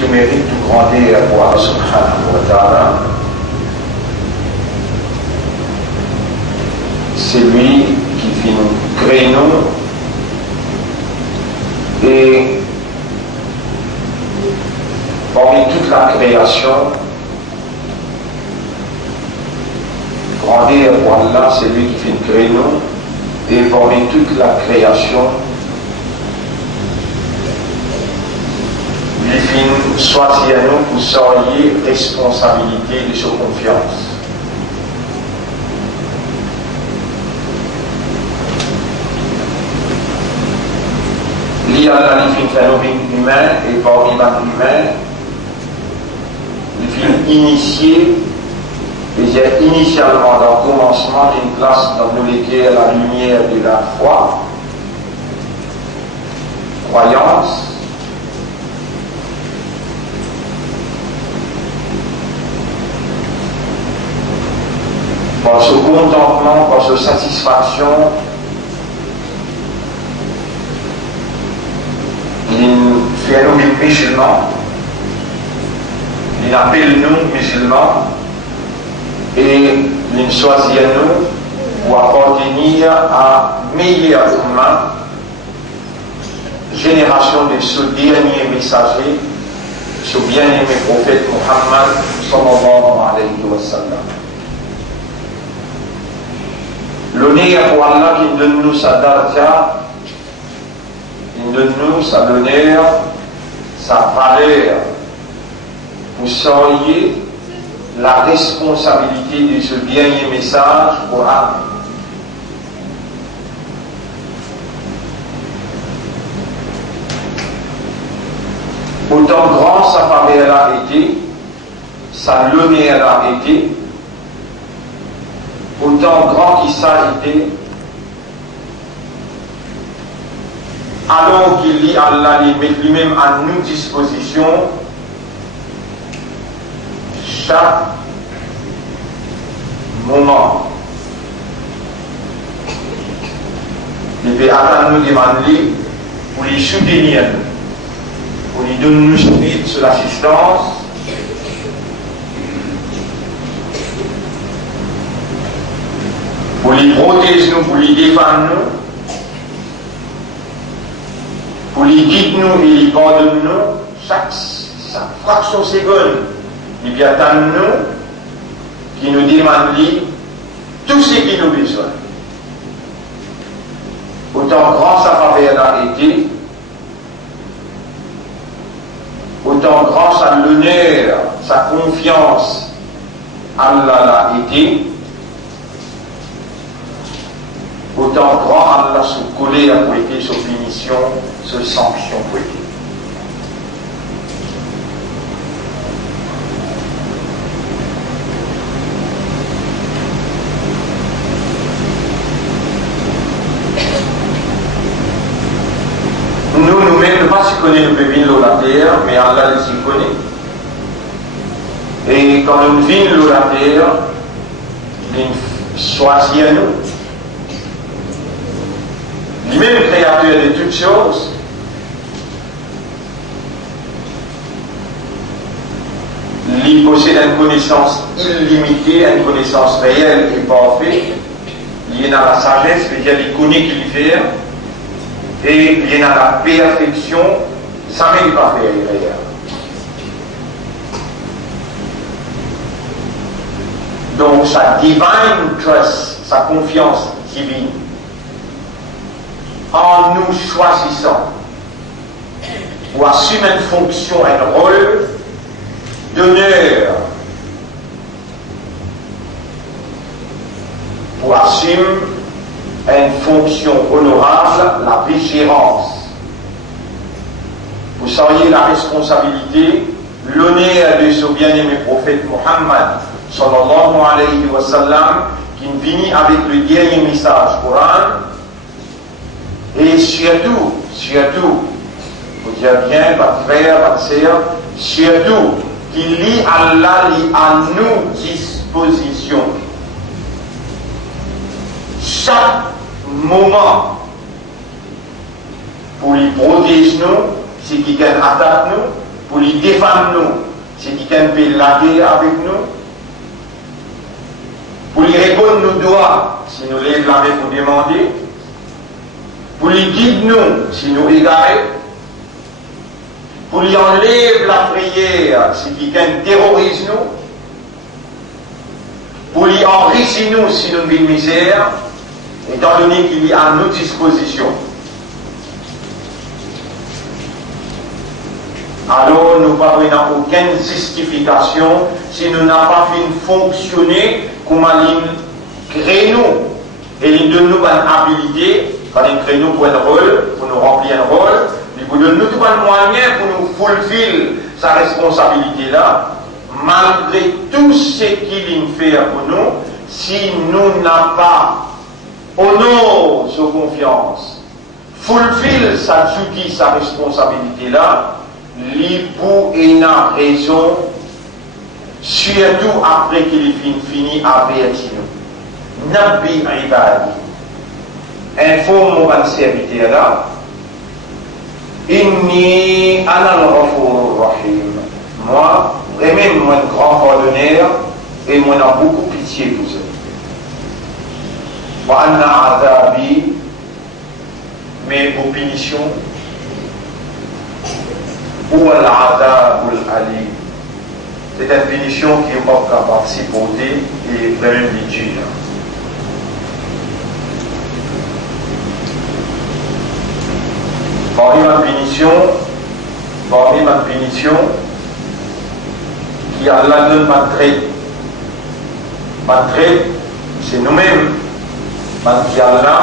tout mérite, tout grandeur pour Allah subhanahu wa ta'ala. C'est lui qui fait nous créer nous et parmi toute la création, grandeur pour Allah, c'est lui qui fait nous créer nous et parmi toute la création, lui fait choisir nous pour soyez responsabilité de sa confiance. Allah lui fait un phénomène humain et parmi l'humain, lui fait initier, et initialement dans le commencement d'une classe dans laquelle la lumière de la foi, croyance, par ce contentement, par ce satisfaction, il fait nous musulmans, il appelle nous musulmans et il choisit nous pour appartenir à meilleure umma, génération de ce dernier messager, ce bien-aimé prophète Muhammad sallallahu alayhi wa sallam. L'honneur pour Allah qui donne nous sa darja, il donne nous sa honneur, sa valeur, pour soigner la responsabilité de ce dernier message pour âme. Autant grand sa faveur a été, sa honneur a été, autant grand qu'il ça a été, alors qu'il dit Allah met lui-même à nous disposition chaque moment. Il peut attendre nous demander pour les soutenir, pour lui donner nous sur l'assistance, pour les protéger nous, pour les défendre nous, pour les guider nous et les pardonner nous, chaque fraction seconde, il peut attendre nous, qui nous demande tout ce qui nous besoin. Autant grand sa faveur a été, autant grand sa l'honneur, sa confiance, Allah l'a été, autant grand Allah se collé a été sur punition, sur sanction pour été. Nous-mêmes, pas si connaît le bébé de la terre, mais Allah les y connaît. Et quand nous vivons de la terre, il choisit à nous. Lui-même créateur de toutes choses, il possède une connaissance illimitée, une connaissance réelle et parfaite. Il est dans la sagesse, c'est-à-dire il connaît qu'il fait. Et il est dans la perfection, ça ne m'est pas fait derrière. Donc sa divine trust, sa confiance divine, en nous choisissant pour assumer une fonction, un rôle d'honneur, pour assumer une fonction honorable, la vigilance. Vous saviez la responsabilité, l'honneur de ce bien-aimé prophète Muhammad sallallahu alayhi wa sallam, qui vient avec le dernier message Coran, et surtout, vous dire bien, votre frère, votre sœur, surtout, qu'il lit Allah à nos dispositions. Chaque moment pour lui protéger nous, si quelqu'un attaque nous, pour lui défendre nous, c'est qu'il peut laguer avec nous, pour lui répondre nos doigts, si nous lèvons la main pour demander, pour lui guider nous, si nous égarons, pour lui enlever la prière, si quelqu'un terrorise nous, pour lui enrichir nous, si nous vivons misère, étant donné qu'il est à notre disposition. Alors nous n'avons aucune justification si nous n'avons pas fait fonctionner comme il crée nous. Et il donne nous une habilité, quand il crée nous pour un rôle, pour nous remplir un rôle, il nous donne nous tout un moyen pour nous fulfiller sa responsabilité là, malgré tout ce qu'il fait pour nous, si nous n'avons pas honor sa confiance, fulfill sa duty, sa responsabilité là, li pour une raison, surtout après qu'il fini averti nous. Nabi ibadi, informe mon serviteur là, inni ana al-ghafur rahim. Moi, vraiment, moi, grand pardonneur, et moi, j'ai beaucoup pitié de tout ça. Wa anna azabi, mes punitions, ou al-azabul ali. C'est une punition qui n'est pas capable de s'y porter et vraiment l'utile. Parmi ma punition, qui a la donne ma traite. Ma traite, c'est nous-mêmes. Qui a là,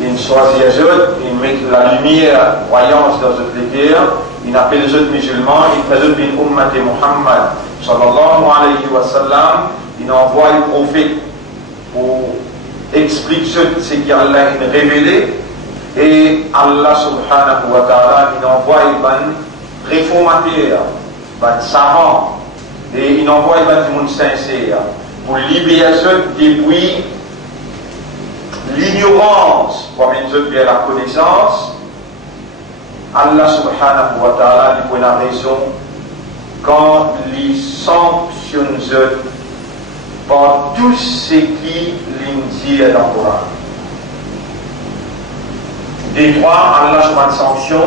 il choisit les autres, il met la lumière, croyance dans les cœurs, il appelle les autres musulmans, il présente une ummat de Muhammad, sallallahu alayhi wa sallam, il envoie le prophète pour expliquer ce qu'Allah a révélé, et Allah subhanahu wa ta'ala, il envoie un réformateur, un savant, et il envoie un monde sincère pour libérer ceux depuis l'ignorance, pour amener ceux vers la connaissance. Allah subhanahu wa ta'ala lui donne la raison quand il sanctionne par tout ce qui l'indique dans le Coran. Des trois, Allah subhanahu wa sanction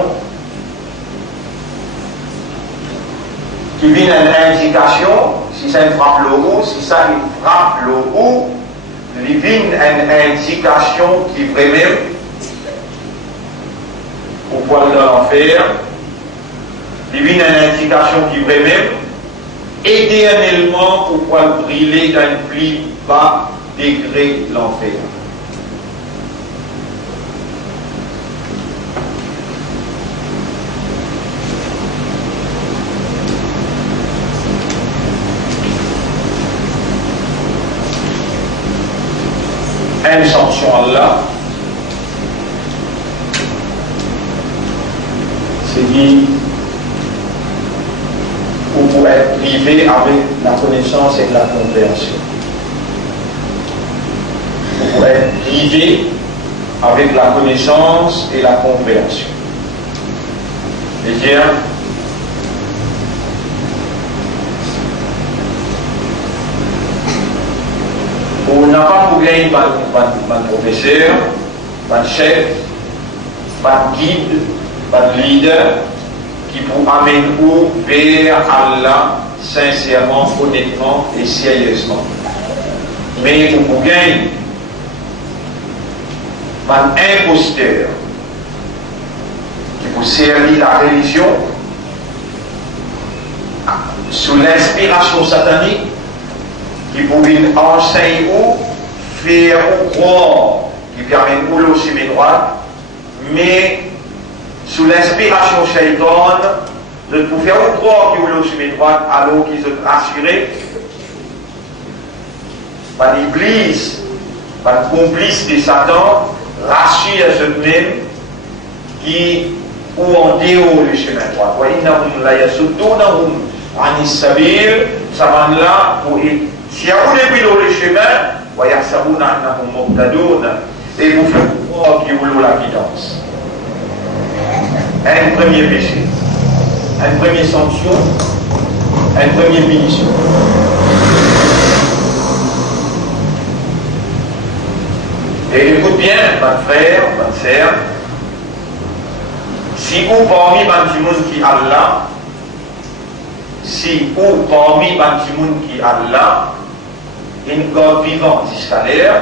qui vient une indication, si ça frappe le haut, si ça frappe le haut, il vient une indication qui vraiment au poil de l'enfer, il vient une indication qui vraiment éternellement au poil brûler dans le plus bas degré de l'enfer. Une sanction Allah, c'est dit pour être privé avec la connaissance et la compréhension. Pour être privé avec la connaissance et la compréhension. C'est-à-dire, on n'a pas pour gagner un professeur, un chef, un guide, un leader qui pour amener ou vers Allah sincèrement, honnêtement et sérieusement. Mais pour gagner un imposteur qui pour servir la religion sous l'inspiration satanique, qui pouvait enseigner ou faire ou croire, qui permet ou le chemin droit, mais sous l'inspiration shaitan, de pouvoir faire ou croire qui ou le chemin droit, alors qu'ils sont assurés par l'Église, par le complice de Satan, rassure eux-mêmes qui ou en dehors du chemin droit. Ça va là pour si vous depuis le chemin, et vous faites croire qu'il y a la guidance. Un premier péché. une première sanction, une première punition. Et écoute bien, mon frère, ma sœur, si ou parmi les gens qui Allah, si ou parmi les gens qui Allah, une God vivant jusqu'à l'air,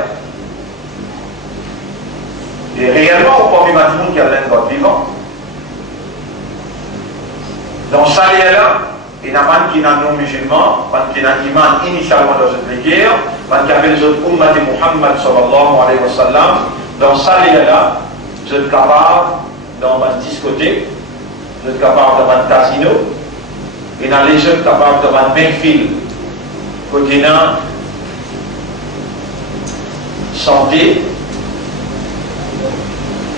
et réellement ou parmi les gens qui Allah, une God vivant, dans ça là, il y a des gens qui sont non musulmans, qui ont un iman initialement dans cette guerre, qui ont fait les autres ummat de Muhammad sallallahu alayhi wa sallam, dans ça là, vous êtes capables dans une discothèque, vous êtes capables dans un casino, et dans les jeunes capables dans un mainfil, côté dans santé,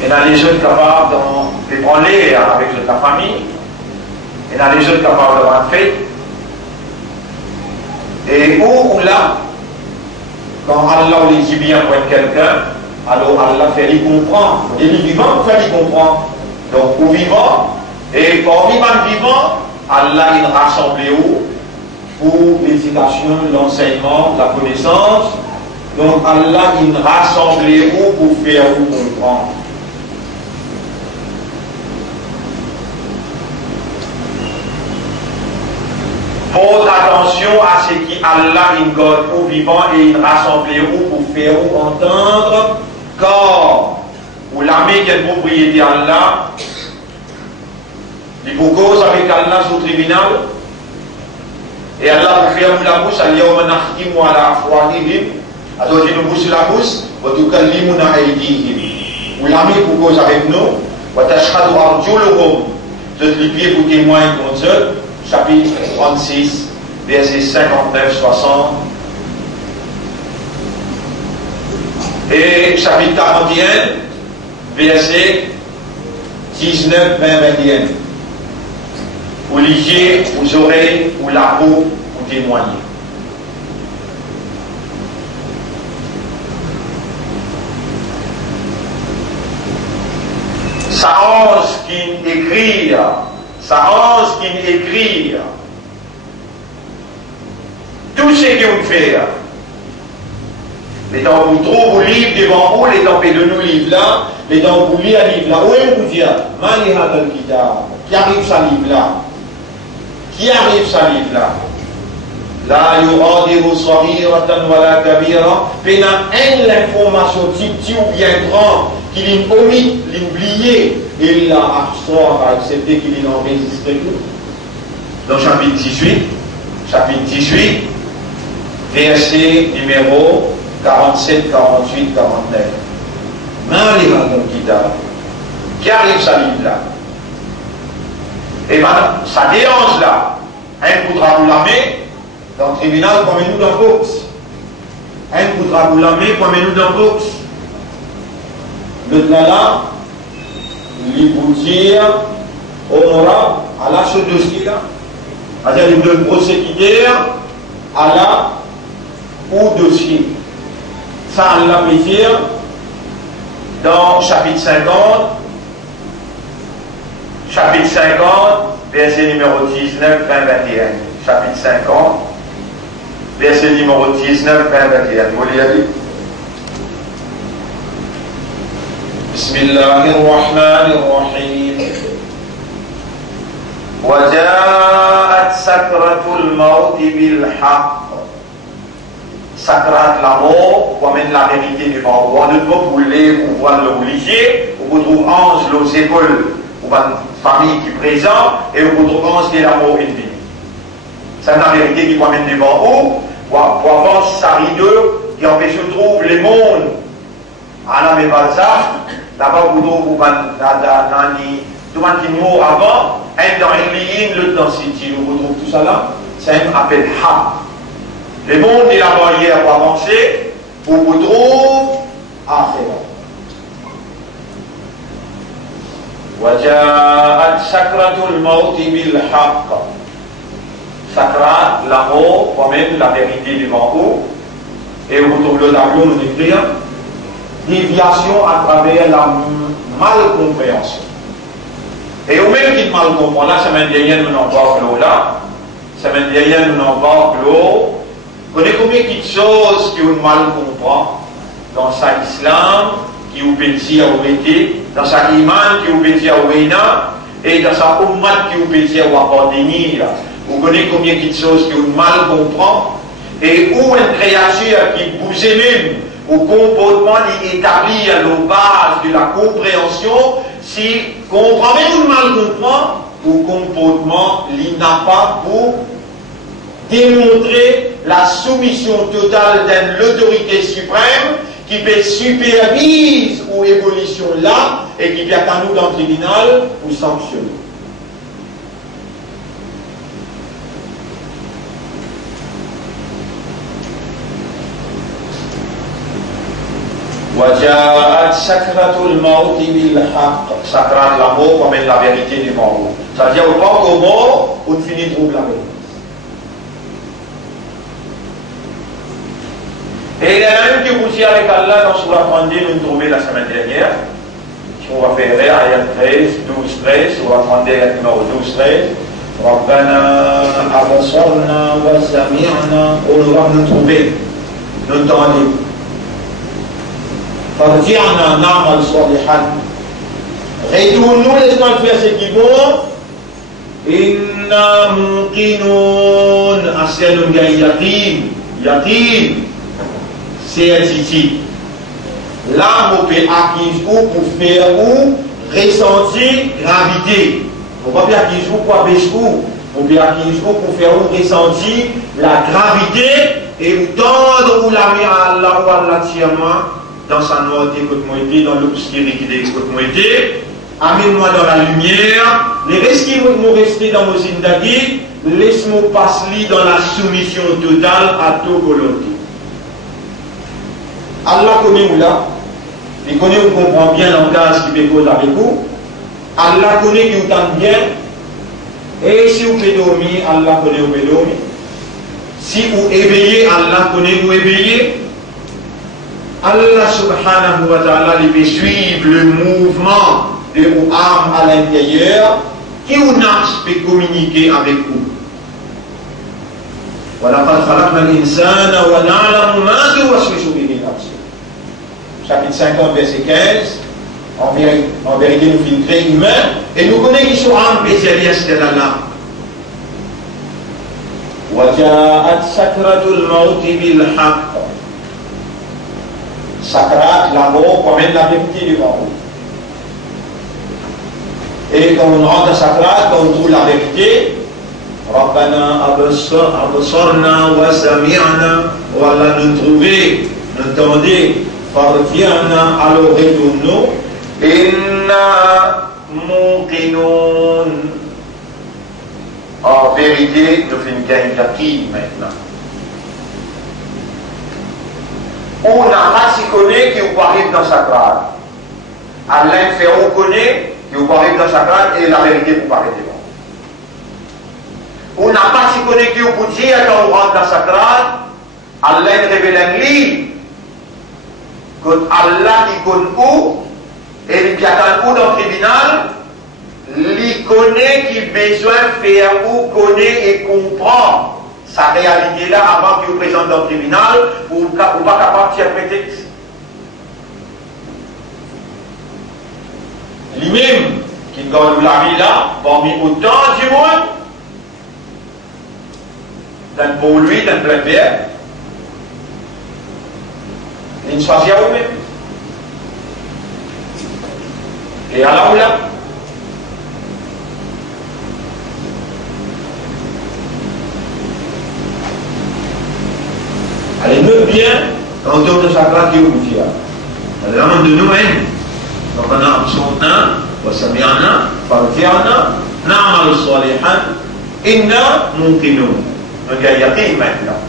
et dans les jeunes capables dans les branler avec la famille, et dans les jeunes capables d'avoir une fête. Et où là, quand Allah les dit bien pour quelqu'un, alors Allah fait lui comprendre. Et les vivants fait lui comprendre. Donc, aux vivants, et parmi les vivants, Allah il rassemble où pour l'éducation, l'enseignement, la connaissance. Donc, Allah il rassemble où pour faire vous comprendre. Porte attention à ce qui Allah in God au vivant et il rassemble vous pour faire vous entendre, car ou l'armée qui est une propriété Allah, il vous cause avec Allah sur le tribunal, et Allah vous fait vous la bouche, al-yawma nakhtimu ala afwahihim, alors il nous bouche sur la bouche, wa tukallimuna aydihim. Ou l'armée vous cause avec nous, wa tashhadu arjuluhum, de les pieds pour témoigner contre eux. Chapitre 36, versets 59, 60. Et chapitre 41, versets 19, 20, 21. Ou les yeux, aux oreilles, ou la peau, pour témoigner. Ça ose qui écrire. Ça ose qui écrire tout ce qu'on fait. Les temps vous trouvez le livre devant vous, les temps de nous livre là, les temps vous lisez un livre là. Où est-ce que vous dites Mani hadal kitab. Qui arrive ce livre là? Qui arrive ce livre là? La yughadiru saghiratan wala kabira. Pénal l'information petite ou bien grande qu'il omit, l'oublier. Il l'a absort à accepter qu'il en résiste tout. Dans chapitre 18, verset numéro 47, 48, 49. Malira mon kitab. Qui arrive ça livre là? Et bien, ça dérange là. Un voudra vous l'amener dans le tribunal, prenez-nous dans le box. Un voudra vous l'amener, prenez-nous dans le box. Le là, il vous dire, on aura, à la ce dossier-là, c'est-à-dire le procédure à la ou dossier. Ça, on l'a fait dire dans chapitre 50, verset numéro 19, 20, 21. Chapitre 50, verset numéro 19, 20, 21. Vous voulez y aller? بسم الله الرحمن الرحيم وجاءت سكرة الموت بالحق. Sakrat la mort, ou amène la vérité devant vous. De vous voulez, vous voyez le religieux, vous trouvez ange aux épaules, ou une famille qui est présente, et vous trouvez ange qui est la mort infinie. C'est la vérité qui vous amène devant vous, pour avoir sa rideau qui empêche de trouver les mondes. À la même ça, là-bas vous trouvez tout le monde qui mort avant, un dans Éline, l'autre dans City, vous trouvez tout ça là, c'est un appel Ha. Le monde est la barrière pour avancer, pour vous trouver à faire. وجاءت سكرة الموت بالحق. Sakrat, la mort, quand même la vérité devant vous. Et vous trouvez le tableau, nous écrire déviation à travers la malcompréhension. Et au même qui mal comprend, la semaine dernière, nous n'en parlons là. La semaine dernière, nous n'en parlons. Vous connaissez combien de choses qui ont mal comprend dans sa islam, qui vous peut dire au métier, dans sa iman, qui vous peut dire au wéna, et dans sa ummat, qui vous peut dire au appartenir. Vous connaissez combien de choses qui ont mal comprend, et où une créature qui vous aime, au comportement établi à la base de la compréhension, si comprend même ou mal comprend, au comportement, il n'a pas pour démontrer la soumission totale de l'autorité suprême qui peut supervise ou évolution là et qui vient à nous dans le tribunal ou sanctionner. وجاءت سكرة الموت بالحق. Sakrat la mort comme la vérité du mort. C'est-à-dire au pas qu'au mort, on finit trouve la vérité. Et il y a un qui vous dit avec Allah dans Surah 32, nous trouvons la semaine dernière. On va faire ayat 13, 12, 13, Surah 32, ayat numéro 12, 13. ربنا أبصرنا وسمعنا. On va nous trouver, nous entendons. فرجعنا نعمل صالحا. Retournons, laisse-moi faire ce qui vont. إنا موقنون. أسألون يقين. يقين. Certitude. Là, on peut acquise ou pour faire ou ressentir gravité. On peut acquise ou pour baisser ou. On peut acquise ou pour faire ou ressentir la gravité et tendre ou la main à Allah ou à l'attirement dans sa noirté, dans l'obscurité, amène-moi dans la lumière. Les restes qui vont rester dans nos zindagi, laisse-moi passer dans la soumission totale à toute volonté. Allah connaît où là, il connaît où comprend bien le langage qui peut causer avec vous. Allah connaît qui vous tente bien. Et si vous pouvez dormir, Allah connaît où vous pouvez dormir. Si vous éveillez, Allah connaît où vous éveillez. Allah subhanahu wa ta'ala il peut suivre le mouvement de vos âmes à l'intérieur qui vous nafs peut communiquer avec vous. وَلَقَدْ خَلَقْنَا الْإِنسَانَ وَنَعْلَمُ مَا تُوَسْوِسُ بِهِ نَفْسُهُ. Chapitre 50, verset 15. En vérité, nous sommes très humains et nous connaissons qui sont âmes pézériennes de l'Allah. وَجَاءَتْ سَكْرَةُ الْمَوْتِ بِالْحَقِّ. Sakrat, la mort, promène la vérité devant vous. Et quand on rentre à Sakrat, quand on trouve la vérité, Rabbana abasarna wa sami'na, voilà nous trouver, nous tendez, farfi'na, alors retournons, inna muqinun. En vérité, nous faisons une gagne maintenant. On n'a pas si connaît qui vous arrive dans sa grade. Allah fait on connaît qui vous arrive dans sa grade et la vérité vous paraît devant. On n'a pas si connaît qui vous dit quand on rentre dans sa grade, Allah révèle un livre que Allah qui connaît où et qui attend où dans le tribunal, il connaît qui besoin de faire où connaît et comprend sa réalité là avant qu'il vous présente dans le tribunal ou pas capable d'y interpréter. Lui-même qui gagne la vie là parmi autant du monde d'un pour lui, d'un plein verre il ne choisit à vous-même et alors là allez, note bien, quand on tourne de sa classe, qui vous dit. Elle demande de nous-mêmes. Donc on a absentna, wasami'na, farfi'na, na'mal salihan, inna muqinun. Donc il y a yaqin maintenant.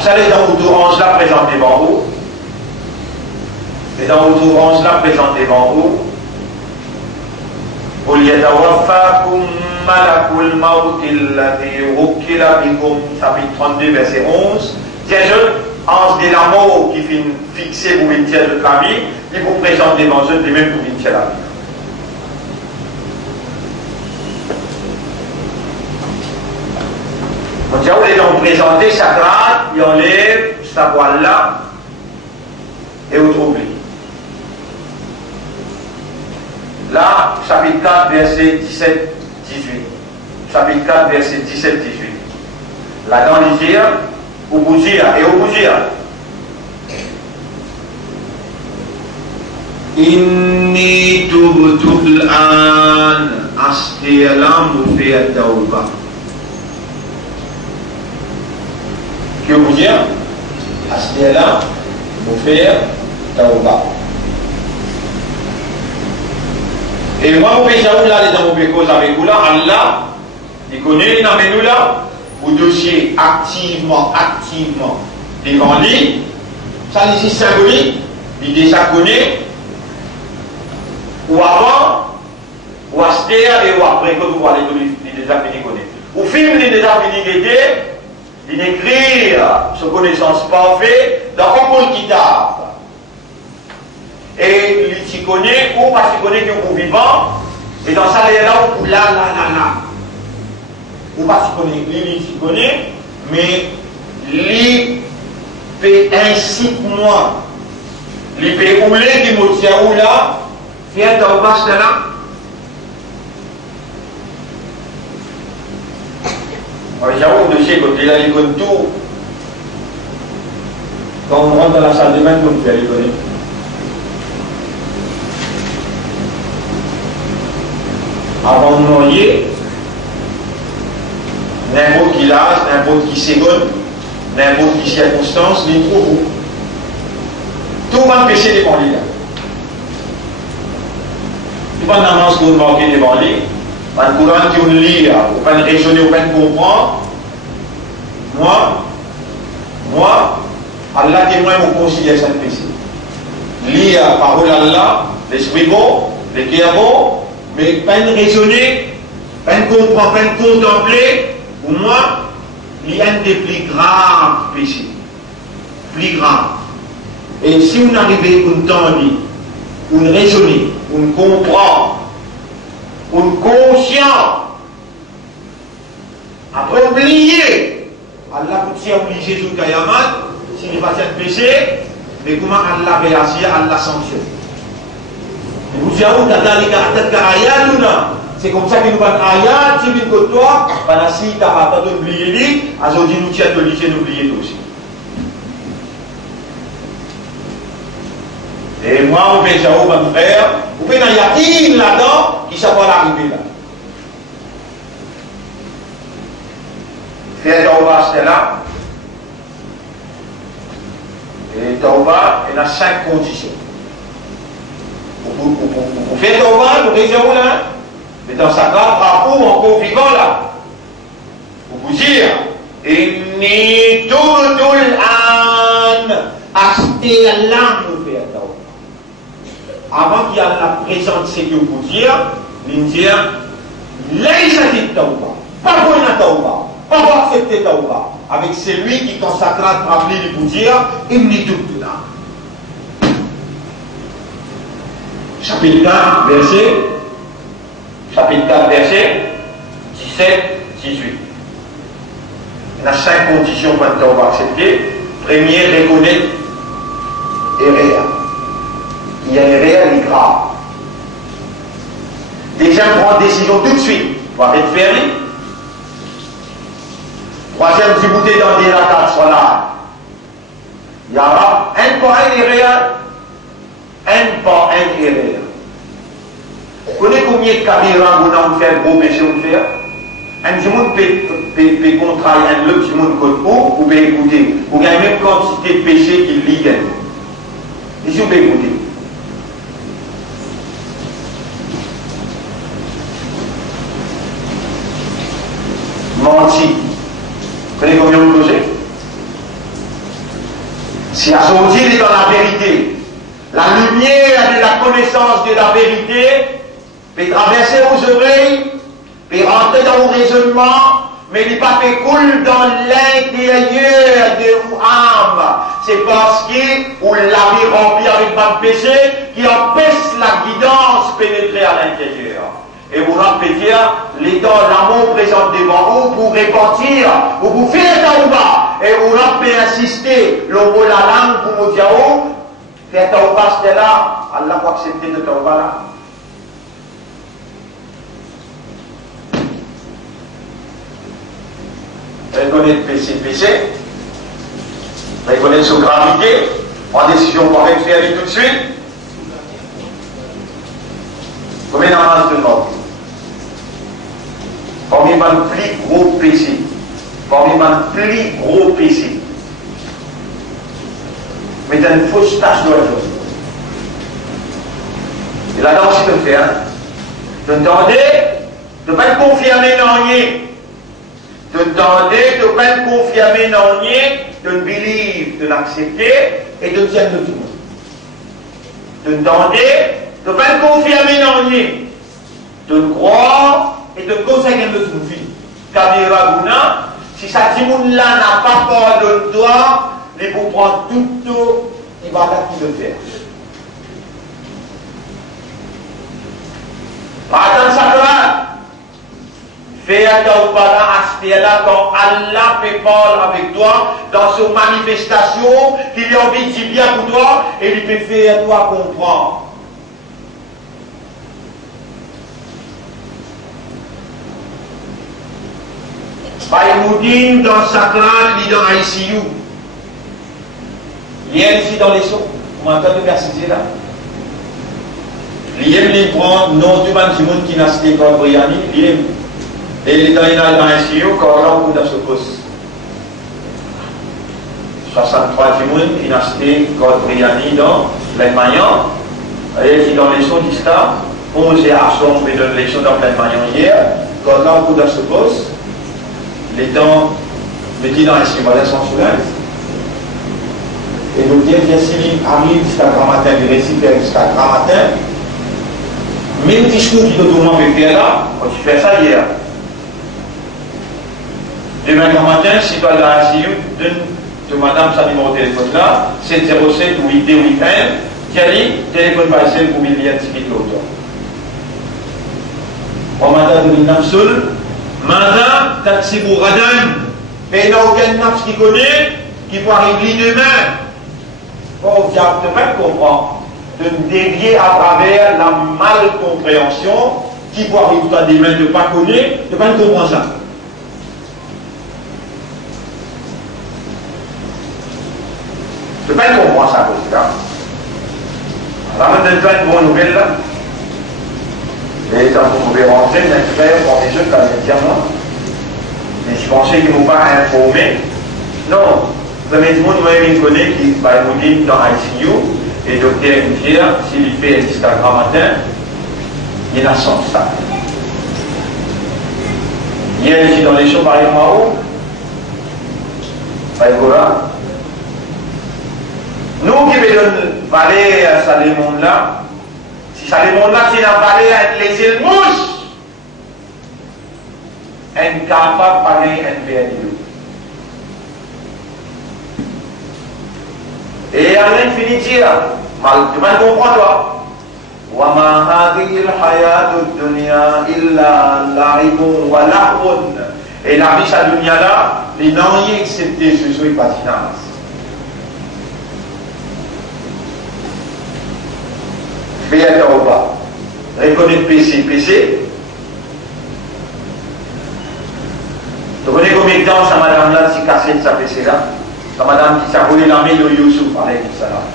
Ça, les entourages là présentés devant vous. Les entourages là présentés devant vous. قل يتوفاكم ملك الموت الذي وكل بكم, chapitre 32, verset 11. Tiens, ange de la mort qui finit fixé pour une tiers de la vie, il vous présente devant eux, lui-même pour une tiers de la vie. On dit, on est donc présenté sa grade, il enlève sa voile là, et vous trouvez. Là, chapitre 4, verset 17, 18. Chapitre 4, verset 17, 18. Là, dans les dire, au bout dire, et au bout dire. Inni tubtul an astiyalam fi at-tawbah. Que vous dire? Astiyalam fi at-tawbah. Et moi, vous pouvez là, les amours cause avec vous là, Allah, il connaît, il n'amène nous là, au dossier activement, devant lui, ça les symbolique, il déjà connaît, ou avant, ou acheter, et ou après, quand vous voyez les déjà fini connaître. Ou film les déjà fini guetter, il écrit sa connaissance parfaite dans un bon kitab. Et il s'y connaît, ou parce qu'il connaît que vous vivant, et dans ça, il est là, ou là. Ou parce qu'il connaît, il s'y connaît, mais il peut ainsi que moi, il peut rouler du mot ou là, faire dans le bas de là. J'avoue, de chez côté là, il connaît tout. Quand on rentre dans la salle de bain, on fait les connaître. Avant de mourir, n'importe qui âge, n'importe qui seconde, n'importe qui circonstance, il trouve. Tout le monde péché devant lui. Il n'y a pas de namance qu'on manque devant lui. Pas de courant qui on lit, ou pas de raisonner, ou pas de comprendre. Moi, Allah témoin mon considère ça de péché. Lire la parole d'Allah, l'esprit bon, le cœur bon, mais pas de raisonner, pas de comprendre, pas de contempler, pour moi, il y a un des plus graves péchés. Plus grave. Et si on arrive à entendre, on raisonner, on comprend, on conscient, après oublier, Allah peut s'y obliger tout le Kayamat, s'il va faire péché, mais comment Allah réagit, Allah sanctionne. Et vous savez, c'est comme ça que nous avons ayat, si vous avez toi, si tu n'as pas oublié, aujourd'hui nous tiens à d'oublier tout aussi. Et moi, on fait ça, mon frère, vous pouvez y avoir là-dedans qui ne va pas arriver là. Faire Tauba, c'était là. Et Tauba, il y a 5 conditions. Pour faire Tauba, nous réservons là. Mais dans sa grave rapport encore vivant là. Pour vous dire, Inni tubtul an, acheter la langue pour faire Tauba. Avant qu'il y ait la présence, c'est que vous dire, il dit, laissez Tauba, pas pour une Tauba, pas pour accepter Tauba, avec celui qui consacra à rappeler de vous dire, Inni tubtul an. Chapitre 4, verset 17, 18. Il y a 5 conditions pour qu'on va accepter. Premier, reconnaître erreur. Il y a une erreur, elle est grave. Déjà, prendre décision tout de suite. On va être fermé. Troisième, si vous êtes dans des rakats sur là, il y aura un pas un erreur, un pas un erreur. Vous connaissez combien de caméras vous avez fait gros péché ou faire? Un monde peut contraire un autre monde côté haut, vous pouvez écouter. Vous avez la même quantité de péché qu'il lit. Ici, vous pouvez écouter. Menti. Vous connaissez combien vous posez? Si à son Dieu est dans la vérité, la lumière de la connaissance de la vérité peut traverser vos oreilles, peut rentrer dans vos raisonnements, mais il n'est pas fait coule dans l'intérieur de vos âmes. C'est parce que vous l'avez rempli avec votre péché qui empêche la guidance pénétrer à l'intérieur. Et vous répétez, les temps, l'amour présente devant vous pour répartir, ou vous faire taouba. Et vous rappelez, insister, le mot la langue pour vous dire, faire taouba, c'était là, Allah va accepter de taouba là. Reconnaître péché, reconnaître sa gravité, en décision pour faire aller tout de suite. Combien d'avance de mort? Parmi les plus gros péchés, parmi les plus gros péchés, mais t'as une fausse tâche de la chose. Et là-dedans aussi de faire, de demander de ne pas te confirmer dans rien, de demander de ne pas te confirmer dans rien, de believe, de l'accepter et de dire de tout. De demander de ne pas te confirmer dans rien, de croire et de conseiller de tout vie. Kabira Gouna, si ça dit là n'a pas peur de toi, il faut prendre tout, il va tout le faire. Attends ça là. Fais attention à là quand Allah fait parler avec toi dans son manifestation, qu'il a envie de dire bien pour toi et il peut faire toi comprendre. Baïmoudine dans Sakrat, il est dans ICU. Il est ici dans les sons. Vous m'entendez verser là? Il aime les prendre, non du monde qui n'a pas été comme Briani, il aime. Et il est dans ICU, quand on a dans ce poste. 63 monde qui n'a pas été comme Briani dans l'Allemagne. Et qui dans les sons d'Ista, 11 garçons qui donnent les sons dans l'Allemagne hier, quand on a dans ce poste. Les dents, mettez dans les simulations sans soulage. Et donc, bien si arrive jusqu'à grand matin, il récite jusqu'à grand matin, même discours qui doit tourner avec faire là, quand tu fais ça hier. Demain grand matin, si tu as la ICU, donne de madame sa numéro de téléphone là, 707 ou 881, Thierry, téléphone par celle pour milliers de tickets l'autre. On m'a donné une seule. Madame, taxi pour Radan, mais il n'y a aucun nafs qui connaît, qui peut arriver demain. Bon, tu ne peux pas comprendre, de me dévier à travers la malcompréhension, qui peut arriver dans des mains de ne pas connaître, de ne pas comprendre ça. Je ne peux pas comprendre ça, pour ça. Alors, on donne une bonne nouvelle là. Et quand vous pouvez rentrer, vous êtes prêts pour des jeux comme les diamants. Mais si vous pensez qu'ils ne vont pas informer, non. Vous avez tout le monde qui connaît qui va vous dire dans ICU, et le docteur Infier, s'il fait jusqu'à grand matin, il y en a 100 ça. Il y a ici dans les champs, par exemple, en haut, là. Nous qui venons aller à Salémon là, si ça les mondes là, c'est n'a pas les îles mouches, incapable de parler un PNU. Et à l'infinité, tu vas comprendre toi. وَمَا هَذِهِ الْحَيَاةُ الدُّنْيَا إِلَّا لَعِبٌ وَلَهْوٌ. Et la vie à dunya là, les non y excepté ce soit patinage. Fais attention au bas. Reconnaître PC. Vous connaissez combien de temps sa madame là s'est cassée de sa PC là? Sa madame qui s'est volé la main de Youssouf, alayhi salam.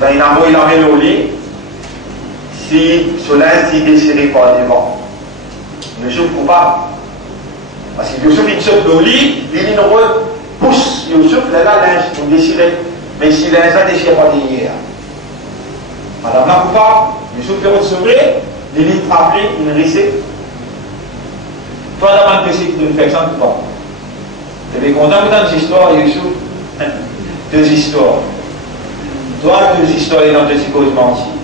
Ben, il a volé la main au lit. Si cela est déchiré par devant. Youssouf coupable. Parce que Youssouf il saute au lit, il pousse Youssouf, là, linge, il déchiré. Mais si linge a déchiré par derrière. Madame la coupable, Youssouf peut recevoir, les lignes frappées, une rissée. Toi, la manque de qui donne fait ça, tu vois. Tu es content de deux histoires, Youssouf? Deux histoires. Toi, deux histoires dans deux psychoses menties.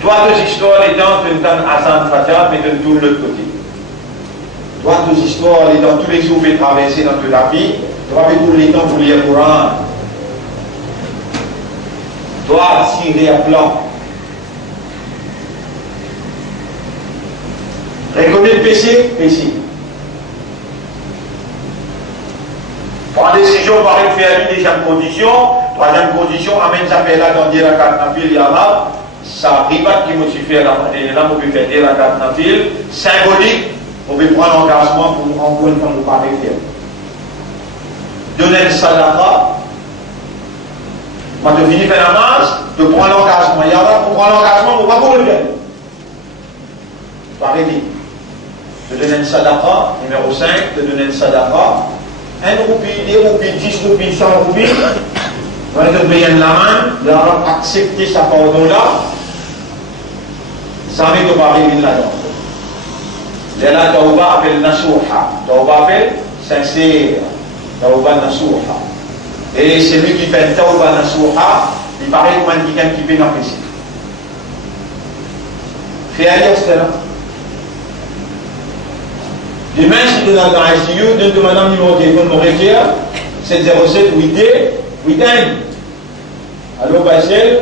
Toi, deux histoires étant tu donnes Hassan Fatah, mais de tout l'autre côté. Toi, deux histoires étant tous les jours fait traverser dans toute la vie, toi, avec tous les temps pour lire le Coran. Toi, tirer à plan. Reconnaître le péché, péché. Prendre décision par une faire deuxième condition. Troisième condition, amène sa paix là dans des rakats nafil yama. Ça ribat qui motive la matinée là, on peut faire des rakats nafil. Symbolique, on peut prendre l'engagement pour encore une fois nous parler faire. Donner le sadaqa. Quand tu finis faire la marche, de prendre l'engagement. Il y a là pour prendre l'engagement, on va pour le faire. Pareil. De donner le sadaqa, numéro 5, de donner le sadaqa. 1 roupie, 2 roupies, 10 roupies, 100 roupies. On va te payer la main, il va accepter sa pardon-là. Ça va te parler là-dedans. Et là, Tauba appelle Nasuha. Tauba appelle sincère. Tauba Nasuha. Et celui qui fait Tauba Nasuha, il paraît comme quelqu'un qui fait un péché. Fais ailleurs cela. Demain, si tu es dans l'ICU, donne-toi madame numéro de téléphone, mon réclair, 707 8D, 8 Allô, Bachel.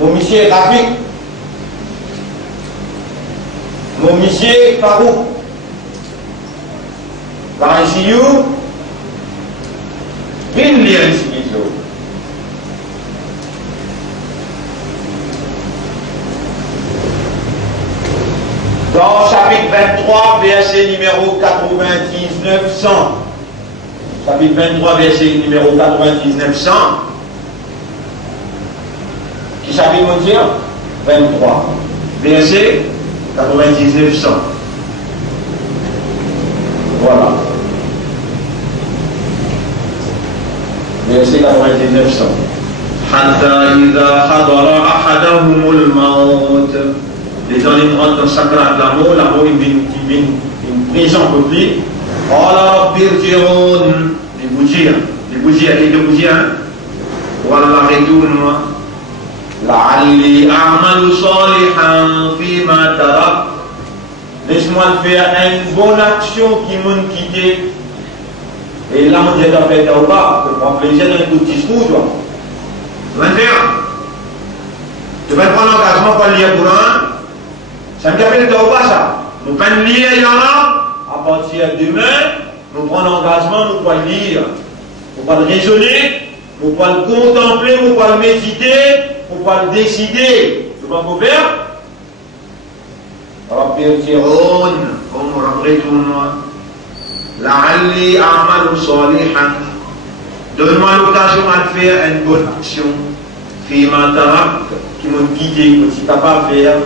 Mon monsieur est Rafik. Mon monsieur est Farouk. Dans l'ICU, une lien ici. Dans chapitre 23, verset numéro 99-100. Chapitre 23, verset numéro 99-100. Qui chapitre mon Dieu? 23. Verset 99-100. Voilà. Verset 99-100. حتى إذا حضر أحدهم الموت. Les gens ils rentrent dans le sacrat de l'amour il vient présent pour lui. Allah birji'un, les bougies, et de bougies, Wallah retourne-moi. La'alli a'malu salihan fima tarak. Laisse-moi faire une bonne action qui m'a quitté. Et là, on dit à faire tauba, je prends plaisir dans un coup de discours, tu vas faire. Tu vas prendre l'engagement pour lire le Coran. Ça me rappelle tauba ça. Nous pas lire il y en a. À partir de demain, nous prenons l'engagement, nous pouvons lire, nous pouvons raisonner, nous pouvons contempler, nous pouvons méditer, nous pouvons décider. Nous pouvons faire. Rabbi irji'un, comme retourne-moi. La'alli a'malu salihan. Donne-moi l'occasion de faire une bonne action. Fima tarak, qui m'ont guidé, que tu n'as pas faire.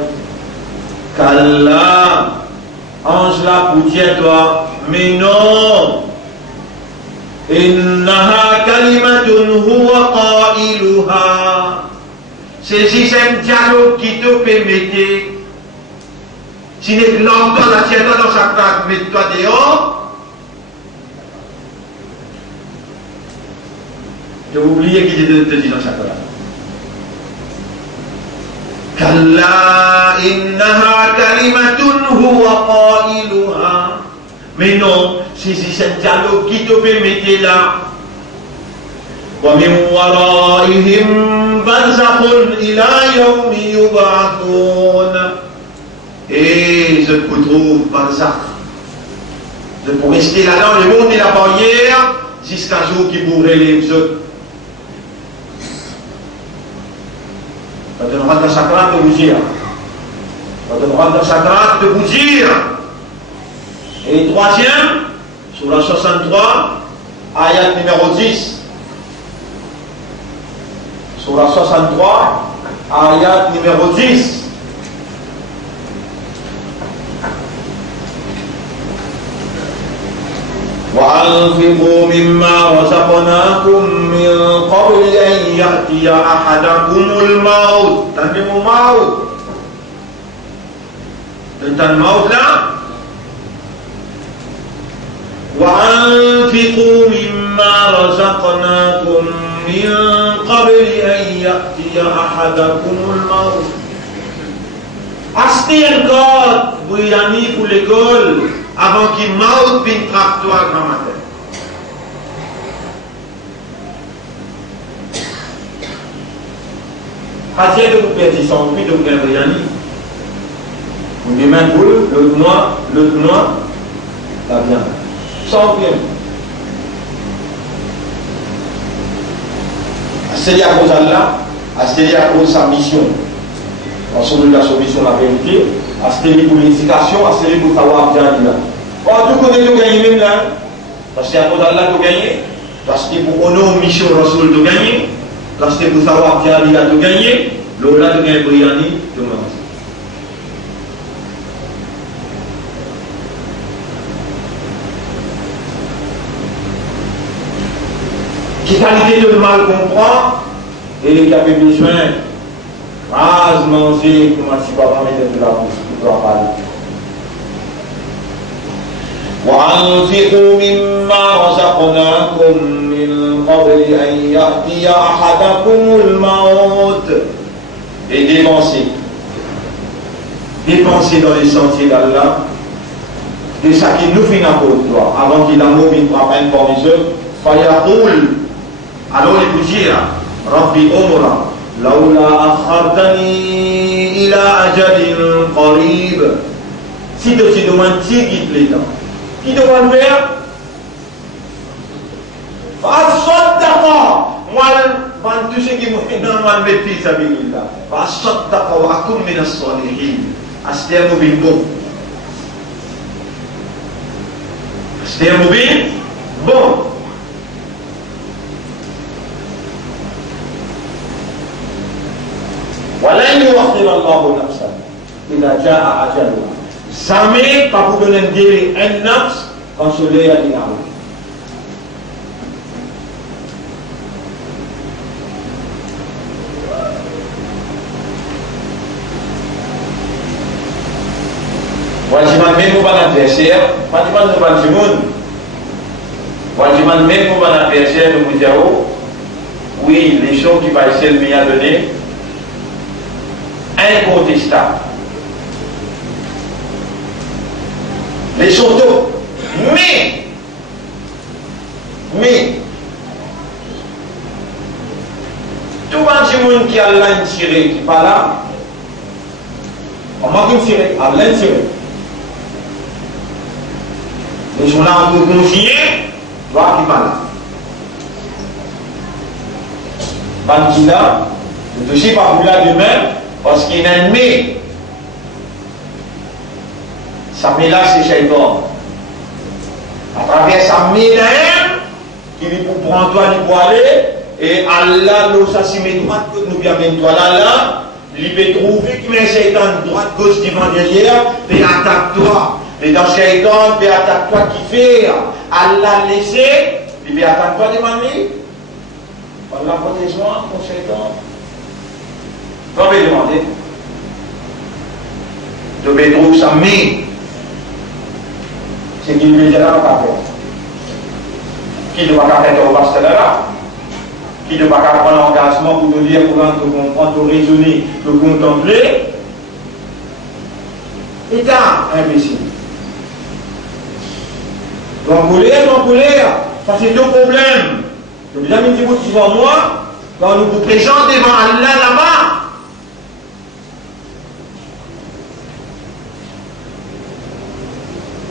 Kalla, ange là pour dire toi, mais non. Innaha kalimatun huwa qailuha. C'est un dialogue qui te permet. Si tu l'entends, la tiens-toi dans sa place, mets-toi dehors. Je vais oublier qui te dit dans sa place. Kalla innaha kalimatun huwa qailuha. Mais non, c'est un dialogue qui te permet là. Wa min waraihim barzakhun ila yawmi yub'athun. Et je vous trouve barzakh. Je peux rester là dans le monde et la barrière jusqu'à jour qui pourrait les autres. Quand on rentre dans sa crainte de vous dire. Quand on rentre dans sa crainte de vous dire. Et troisième, sur la 63, ayat numéro 10. Sur la 63, ayat numéro 10. وأنفقوا مما رزقناكم من قبل أن يأتي أحدكم الموت. تنتهي الموت. تنتهي الموت لا. وأنفقوا مما رزقناكم من قبل أن يأتي أحدكم الموت. Achetez un code pour y aller pour l'école avant qu'il meure puis une tractoire grand matin. Pas de vous perdre son prix de vous gagner. Une main boule, l'autre noix, la viande. Sans bien. C'est à cause d'Allah, c'est à cause de sa mission. En son de la mission, la vérité, c'est pour l'éducation, c'est pour savoir bien là. Quand tu connais tout gagner même là, parce que c'est à cause d'Allah de gagner, parce que pour honorer la mission Rasoul de gagner, parce que pour savoir bien là de gagner, l'Ola de gagner Briani de manger. Qui qualité de mal comprend et qui avait besoin de manger, comment si papa mettait de la bouche, tu dois parler. وأنفقوا مما رزقناكم من قبل أن يأتي أحدكم الموت. Et dépensez dans les sentiers d'Allah de ça qui nous fait n'importe quoi avant qu'il a mourir pour apprendre pour les œuvres. فيقول alors il vous dit Rabbi Omra laula akhartani ila ajalin qarib. Si tu te demandes qui quitte les temps, qui doit le faire? Fasaddaqa. Moi, tout ce qui me donne mal métier, ça veut dire là. Fasaddaqa wa akum min as-salihin. Astir mubin bon. Astir mubin bon. ولن يؤخر الله نفسا إذا جاء أجلها. Jamais pas pour donner un délai, un nafs quand soleil a dit non. Wajiban même pour un adversaire, wajiban pour un jimoun, wajiban même pour un adversaire de Moudjao, oui, les choses qui va essayer de me donner. Incontestable. Les surtout, mais tout le monde qui a l'un tiré, qui n'est pas là, on m'a tiré, à l'un tiré. Les gens là, on peut confier, voir qui n'est pas là. Bandina, ne touchez pas vous là demain. Parce qu'il y a un ennemi. Sa là c'est Shaitan. À travers sa médaille, qui lui pour prendre toi, il pour aller, et Allah, nous s'assimet droite, nous bien toi là, il peut trouver que Shaitan droite, gauche, devant, derrière, et attaque toi. Et dans Shaitan, il attaque toi qui fait. Allah laissé, il peut attaque toi devant lui. Allah protège-moi contre Shaitan. Vous pouvez demander de Bédrou Sami, c'est qu'il veut dire là, qui ne va pas faire au pasteur là, qui ne va pas prendre l'engagement pour nous dire, pour nous comprendre, pour raisonner, pour contempler. Et là, imbécile. Donc, ça c'est deux problèmes. Le bien dit vous devant moi, quand nous vous présentons devant Allah là-bas.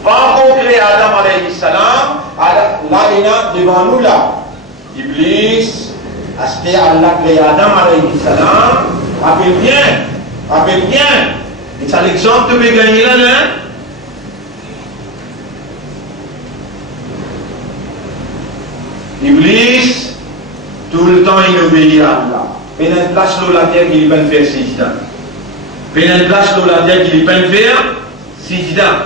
Rencontrer Adam alayhi salam, là il a devant nous là. Iblis, aspect Allah créé Adam alayhi salam, rappelle bien. Et c'est l'exemple que je vais gagner là, hein? Iblis, tout le temps il obéit à Allah. Il y a une place sur la terre qu'il va faire sijda. Il y a une place sur la terre qu'il va faire sijda.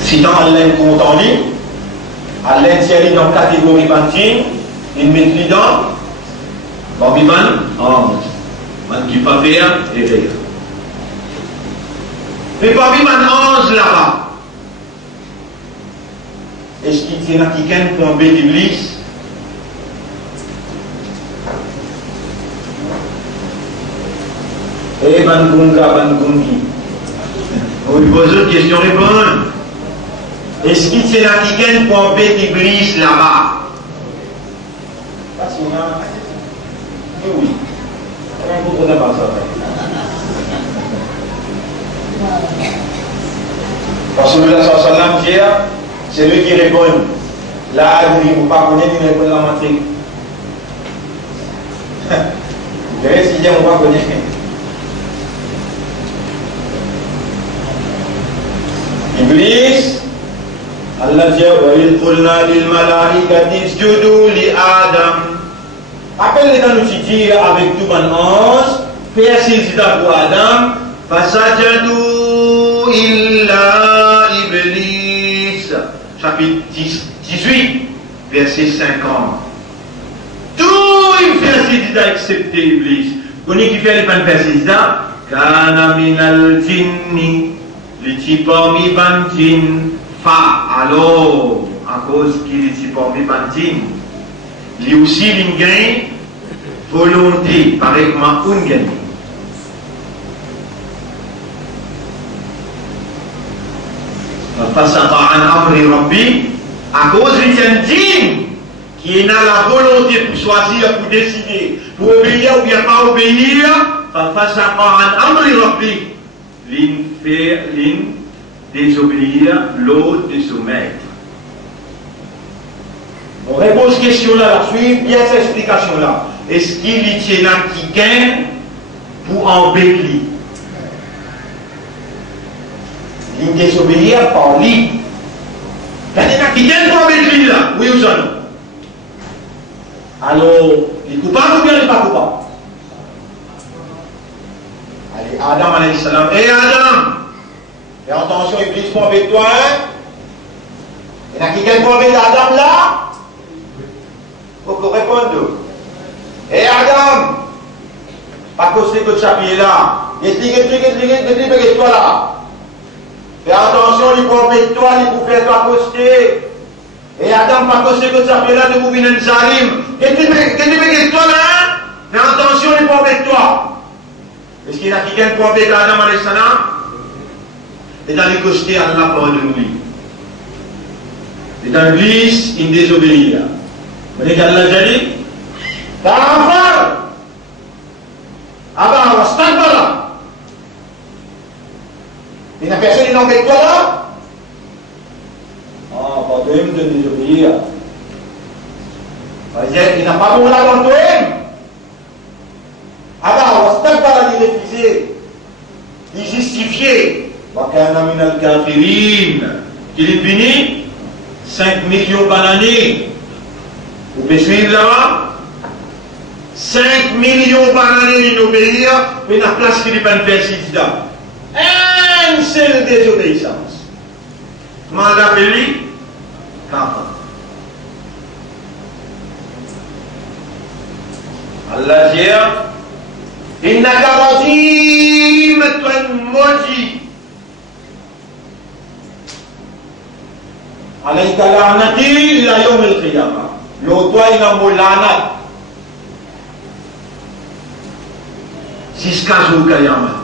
Si dans Allah compte en lui, Allah insère dans la catégorie bantine, il met lui dans Babiman, ange. Man qui pas faire et faire. Mais Babiman ange là-bas. Est-ce qu'il y a quelqu'un pour un bébé d'Iblis? Eh ben Gunga, ben Gungi. On lui pose une question, répond. Est-ce qu'il y a quelqu'un pour embêter Iblis là-bas? Oui. Parce que nous avons dit, c'est lui qui répond. Là, il ne faut pas connaître, il répond la matrice. Vous verrez si on va connaître. Iblis, Allah dit, وَإِذْ قُلْنَا لِلْمَلَائِكَةِ اسْجُدُوا لِآدَمَ. Appelle-les dans nous dire avec tout mon ange, fais sijda pour Adam, فَسَجَدُوا إِلَّا إِبْلِيسَ. Chapitre 18, verset 50. Tout il fait sijda excepté Iblis. Vous connaissez qui fait les peines faire sijda? كَانَ مِنَ الْجِنِّ. Les tipami bantin fa. Alors, à cause qu'il est tipami bantin, lui aussi il gagne volonté, pareil comme un gagne. Face à amri rabbi, à cause il tient digne, qui est dans la volonté pour choisir, pour décider, pour obéir ou bien pas obéir, face à amri rabbi. L'in désobéir l'autre de son maître. On répond cette question-là, la suite, bien cette explication-là. Est-ce qu'il y a qui gagne pour embêter? L'in désobéir par lui. Il y a qui gagne pour embêter là? Oui ou non? Alors, il est coupable ou bien il n'est pas coupable? Allez, Adam alayhi salam. Hé Adam! Et attention, Iblis pour avec toi, hein? Il y a quelqu'un pour avec Adam là? Il faut qu'on réponde. Hé Adam! Pas causer que tu as là. Qu'est-ce toi là? Fais attention, il faut avec toi, il faut faire toi poster. Et Adam, pas causer que tu as là de Moubin Salim. Qu'est-ce toi là? Fais attention, il faut avec toi. Est-ce qu'il y a quelqu'un pour avec Adam alayhi salam? Et dans les costés, Allah pardonne-lui. Et dans l'Église, il désobéit. Vous voyez qu'Allah a dit, t'as un enfant. Ah ben, on va se taper là. Il n'y a personne qui n'embête toi là. Ah, pardonne de désobéir. Il n'a pas bon là dans toi. Ah ben, on va se taper là, il refuser. Il justifier. وَكَانَ مِنَ الْكَافِرِينَ. Qu'il est fini 5 millions par année. Vous pouvez suivre là-bas? 5 millions par année d'obéir, mais la place qu'il est pas faire sijda. Un seul désobéissance. Comment on l'appelle? Kafir. Allah dit, innaka rajim, tu es maudit. عليك لعنتي إلى يوم القيامة. لو توينا مولانا jusqu'à jour Qiyamah.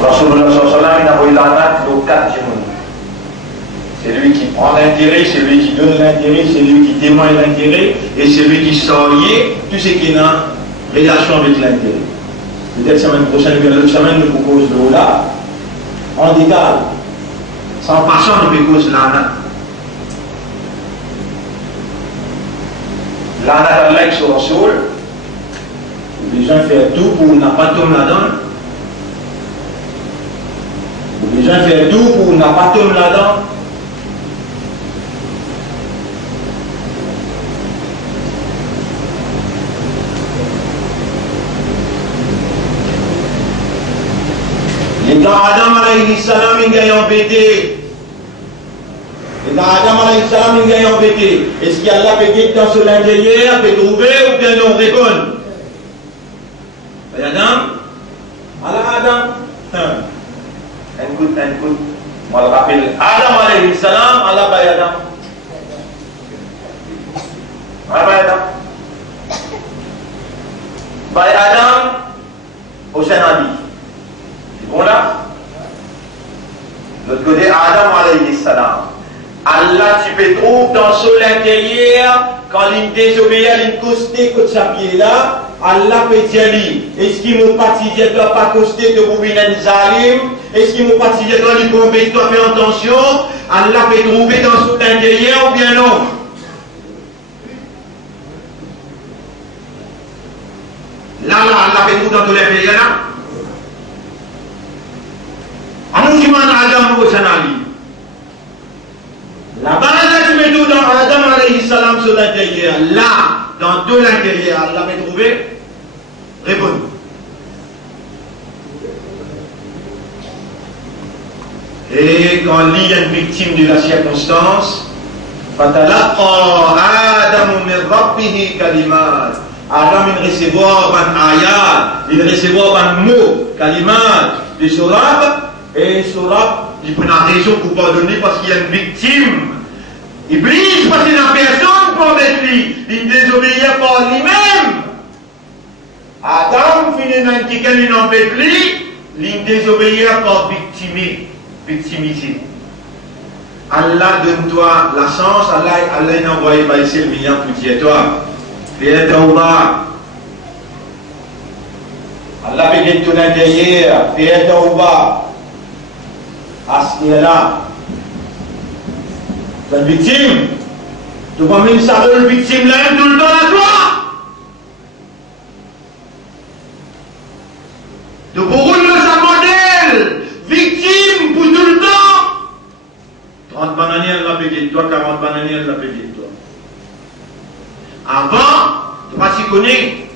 Rasulullah SAW n'a pas eu l'anat aux 4 gémonies. C'est lui qui prend l'intérêt, c'est lui qui donne l'intérêt, c'est lui qui témoigne l'intérêt, et c'est lui qui sort tout ce qui est en relation avec l'intérêt. Peut-être semaine prochaine, ou bien l'autre semaine, nous propose de là, en détail, sans passant de cause l'ana. L'ana d'Allah sur le sol, les gens font tout pour n'a pas tomber là-dedans. Les gens font tout pour n'a pas tomber là-dedans. Et quand Adam alayhi salam il gagne embêté, est-ce qu'il y a là peut-être dans ce l'intérieur, peut trouver ou bien non répondre? Adam? Allah Adam? Écoute, moi le rappelle, Adam alayhi salam, Allah Adam. Baik Adam, prochain Nabi. C'est bon là? L'autre côté, Adam alayhi salam. Allah, tu peux trouver dans son intérieur, quand il désobéit, il costé que sa pied là, Allah peut dire, est-ce qu'il m'a pas dit, tu dois pas coster de Boubin Zalim? Est-ce qu'il m'a pas dit, tu dois lui prouver, tu dois faire attention? Allah peut trouver dans son intérieur ou bien non? Là, Allah peut trouver dans tout l'intérieur là? Anu cuma Adam au Sanali. La base tu mets tout dans Adam alayhi salam sur l'intérieur. Là, dans tout l'intérieur, Allah va trouver. Réponds. Et quand il y a une victime de la circonstance, fatalaqa Adam min rabbih kalimat. Adam il recevoir un ayat, il recevoir un mot, kalimat de son Rabb. Et cela, il prend la raison pour pardonner parce qu'il y a une victime. Iblis, parce qu'il n'a personne pour mettre lui. Il désobéit par lui-même. Adam, finalement, quelqu'un n'en fait plus, il désobéit par victimité. Allah donne-toi la chance, Allah n'a envoyé par ici le million pour dire toi. Fais tauba. Allah peut dire ton intérieur, fais tauba. À ce qui est là, tu es une victime. Tu vas même savoir le victime là tout le temps à toi. Tu peux rouler sa modèle, victime pour tout le temps. 30 bananiers, elle l'a payé de toi, 40 bananiers, elle l'a payé de toi. Avant, tu vas s'y connaître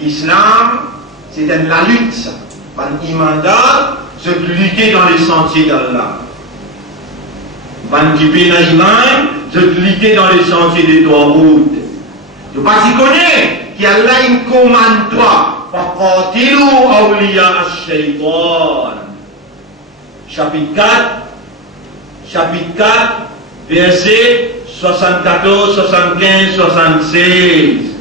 qu'Islam, c'est la lutte, ça. Pas un imandat. Se lutter dans les sentiers d'Allah. Van qui paye l'iman, se lutter dans les sentiers des trois routes. Tu ne pas s'y connaître, qu'Allah il commande toi. Faqatilu awliya ash-shaytan. Chapitre 4, verset 74, 75, 76.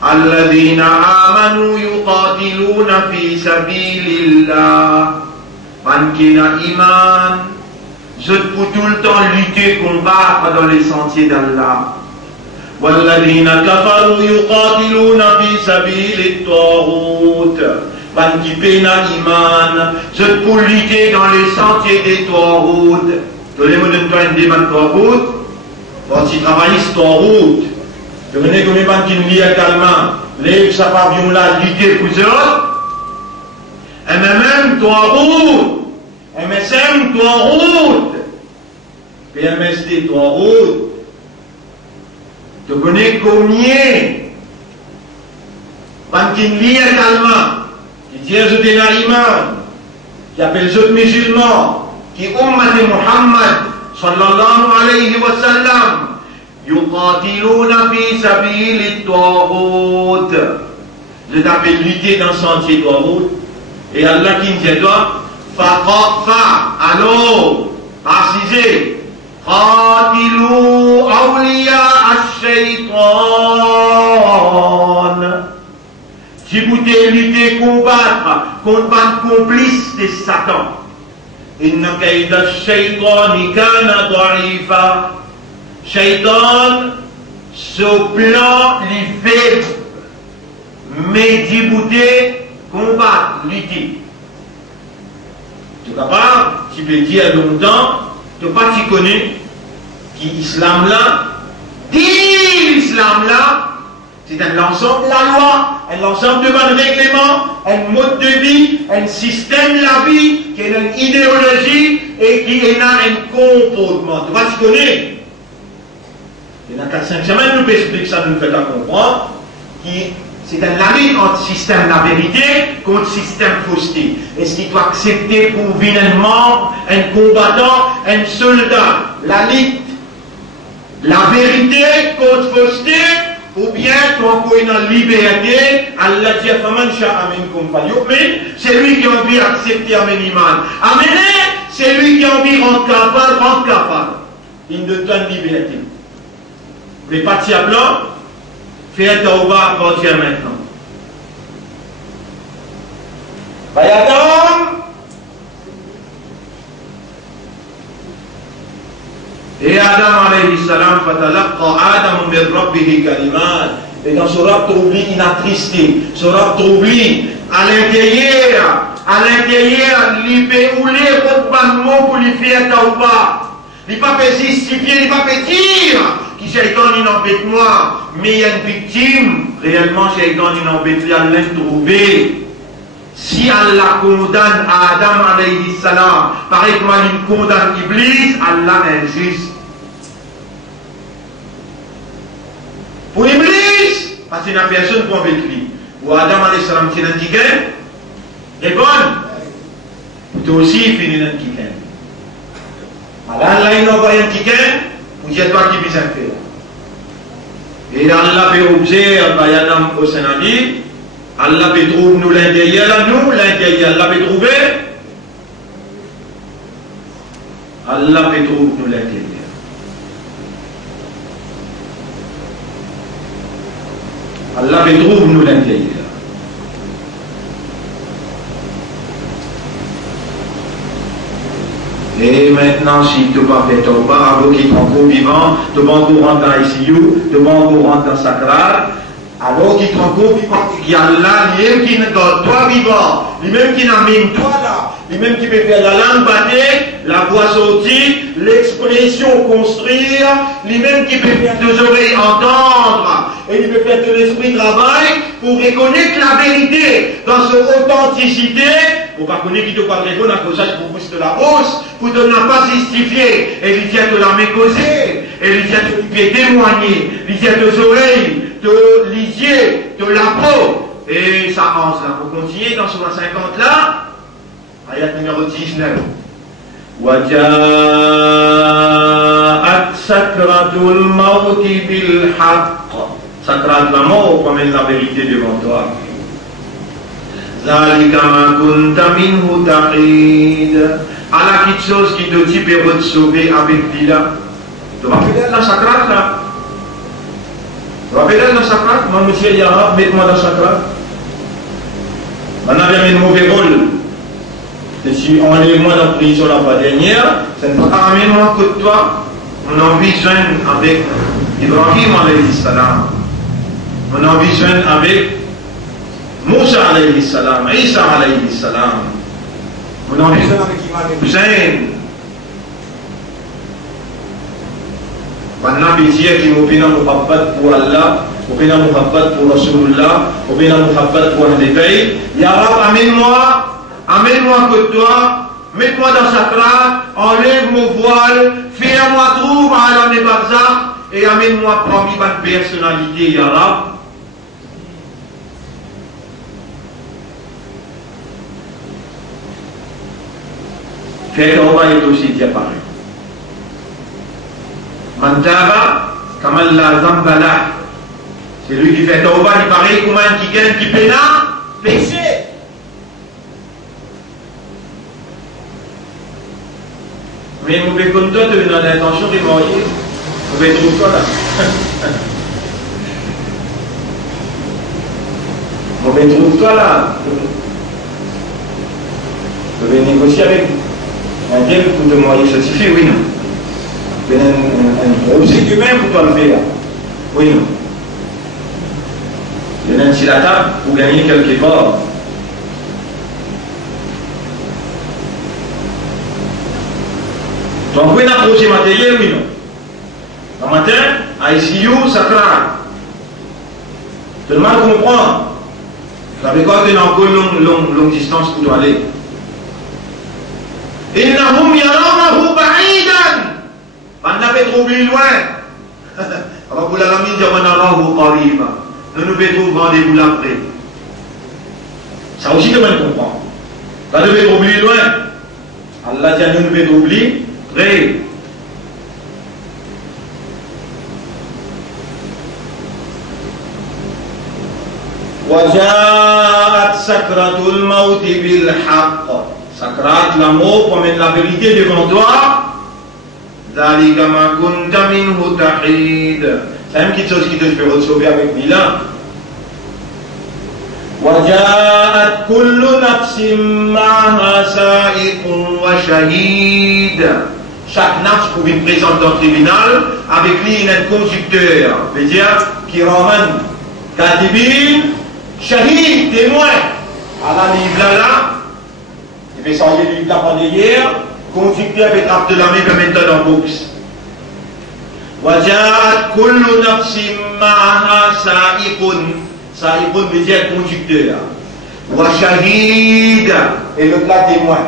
Alladhina amanu yuqatiluna fi sabilillah. Man qui n'a iman, je peux tout le temps lutter, combattre dans les sentiers d'Allah. Walladhina kafaru yuqatiluna fi sabilit taghut. Man qui n'a iman, je peux lutter dans les sentiers des taghut. Donnez-moi une toi une débat taghut. Quand tu travailles taghut, tu connais comme man qui lit également, les sapavions là lutter pour eux. MMM, toi route. MSM, toi route. PMSD, toi route. Tu connais combien qui lit également, qui dit aux iman, qui appelle les autres musulmans, qui ummat de Muhammad, sallallahu alayhi wa sallam, yuqatiluna fi sabilit taghut. Je t'appelle lutter dans le sentier de taghut. Et Allah qui dit toi, alors, précisez, qatilu awliya ash-shaytan. Si vous devez lutter, combattre contre un complice de Satan. Inna kayda ash-shaytani kana da'ifa. Shaytan, ce plan, les faibles, mais d'ibouter, combattre, lutter. Tu es capable, tu peux dire longtemps, tu n'as pas t'y connais, qui l'islam là, dit l'islam là, c'est un ensemble de la loi, un ensemble de règlements, un mode de vie, un système de la vie, qui a une idéologie et qui a un comportement. Tu vas t'y connaître. Il y a 4-5 semaines, nous expliquons ça, nous faisons comprendre, qui c'est un ami entre système la vérité contre système fausseté. Est-ce qu'il doit accepter pour vinement un combattant, un soldat, la lutte, la vérité contre fausseté, ou bien quand on est dans la liberté, Allah dit c'est lui qui a envie d'accepter Amen Iman. Amener, c'est lui qui a envie de rendre capable. Il ne donne liberté. Mais pas de blanc, Fais tauba à partir maintenant. Adam. Et Adam alayhi salam, fatalaqa Adam min rabbih kalimat. Et dans ce rap troubli, il a tristé. Ce rap troubli, à l'intérieur, il peut rouler contre le mot pour lui faire tauba. Il ne peut pas justifier, il ne peut pas dire que Shaitan il embête moi, mais il y a une victime. Réellement, Shaitan il embête, il a trouvé. Si Allah condamne Adam alayhi salam, pareil comme il condamne Iblis, Allah est injuste. Pour Iblis, parce qu'il n'y a personne pour avec lui. Pour Adam alayhi salam, c'est un ticket, et bon, toi aussi, fini dans le ticket. Allah, il n'a pas un ticket, pour dire toi qui vis un fait. Et Allah peut observer, Adam au Sénat, Allah peut trouver nous l'intérieur, Allah peut trouver. Allah peut trouver nous l'intérieur. Allah peut trouver nous l'intérieur. Et maintenant, si tu vas faire ton bar, alors qu'il est encore vivant, tu vas encore rentrer dans ICU, tu vas encore rentrer dans Sakrat, alors qu'il est encore vivant, il y a là, lui-même qui est dans toi vivant, lui-même qui n'a même toi là, lui-même qui peut faire la langue battre, la voix sortir, l'expression construire, lui-même qui peut faire deux oreilles entendre, et il peut faire de l'esprit travail pour reconnaître la vérité dans son authenticité, pour ne pas connaître qui te parle de la causage pour pousser de la hausse, pour ne pas justifier, et il dit de la mécauser, et il dit de témoigner, il dit de oreilles, de lisier, de la peau, et ça avance là. Pour continuer dans ce 50 là, ayat numéro 19. وَجَاءَتْ سَكْرَةُ الْمَوْتِ بِالْحَقِّ. Sakrat la mort promène la vérité devant toi. ذَلِكَ مَا كُنْتَ مِنْهُ تَحِيدٌ. Allah quelque chose qui te dit peut te sauver avec lui là. Tu vas faire dans Sakrat là. Tu vas faire dans Sakrat. Moi, monsieur Yara, mets-moi dans Sakrat. Maintenant, il y a un mauvais rôle. Et si on enlève-moi dans la prison la fois dernière, ça ne va pas amener moi que toi. On envisionne avec Ibrahim alayhi salam. On envisionne avec Moussa alayhi salam, Isa alayhi salam. On envisionne avec Imam Hussein. Maintenant, il dit qu'il m'a fait un muhabbat pour Allah, il m'a fait un muhabbat pour Rasulullah, il m'a fait un muhabbat pour un détail. Ya Rab, amène-moi que toi, mets-moi dans Sakrat, enlève mon voile, fais-moi trouver à la Barzakh et amène-moi parmi ma personnalité, Ya Rab. Fait Tauba est aussi apparu. Mantaba, Kamal la Zambala, c'est lui qui fait Tauba, il paraît comme un qui gagne, qui pénal, péché. Mais vous pouvez comme toi, tu as l'intention de mourir. Vous pouvez trouver quoi là? Vous pouvez trouver quoi là? Vous pouvez négocier avec un dieu pour te mourir certifié, oui non? Vous avez un gros cycle humain pour toi le faire. Oui non? Il y a un petit table pour gagner quelque part. Donc, vous pouvez approcher matériel, oui, non. Le matin, à ICU, ça craque. Tout le monde comprend. Vous savez quoi, qu'il y a encore une longue distance pour toi aller. إِنَّهُمْ يَرَوْنَهُ بَعِيدًا. On n'avait trouvé loin. Rabbul Alamin dit وَنَرَاهُ قَرِيبًا. Nous nous pouvons rendez-vous l'après. Ça aussi, tout le monde comprend. Ça devait trouver loin. Allah dit nous devons oublier. Prêt. وجاءت سكرة الموت بالحق. Sakrat, la mort promène la vérité devant toi. ذلك ما كنت منه تحيد. C'est une petite chose qui te fait sauver avec Milan. وَجَاءَتْ كُلُّ نَفْسٍ مَعَهَا سَائِقٌ وَشَهِيدٌ. Chaque nafs pour une présence dans le tribunal, avec lui il y a un conducteur, c'est-à-dire Kiraman, Katibin, Shahid, témoin. Allah livre là, il fait changer le livre là hier, conducteur avec Abdelhamid comme maintenant en boxe. وَجَاءَتْ كُلُّ نَفْسٍ مَعَهَا سَائِقٌ. Saïboun veut dire conducteur. Washahid. Et le plat témoin.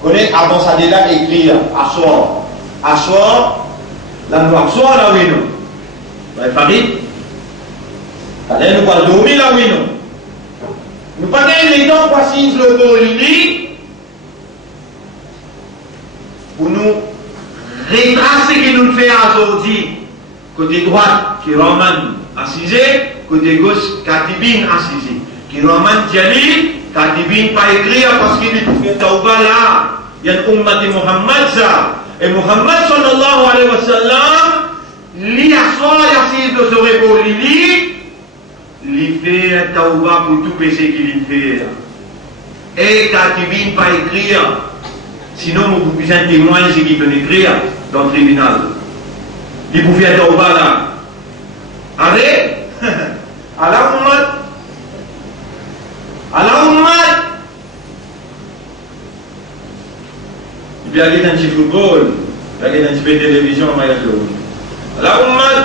Vous connaissez, avant ça déjà écrire, assoir. Assoir, la noire, assoir là oui non. Vous avez Farid? Allez, nous pas dormir là oui non. Nous pas gagner les temps pour signer le bolini. Pour nous retracer ce que nous faisons aujourd'hui. Côté droit, qui ramène assisé. Côté gauche, Katibin assisé. Qui ramène Djali, Katibin pas écrit parce qu'il est fait tauba là. Il y a une ummat de Muhammad ça. Et Muhammad sallallahu alayhi wa sallam, li assoit l'assise de ce repos li fait un tauba pour tout péché qu'il fait. Et Katibin pas écrire. Sinon, vous pouvez un témoin c'est qui peut écrire dans le tribunal. Il pouvait faire tauba là. Allez! Allah ummat. Il y a un petit football, il y a un petit peu de télévision à Mayadlo. Allah ummat.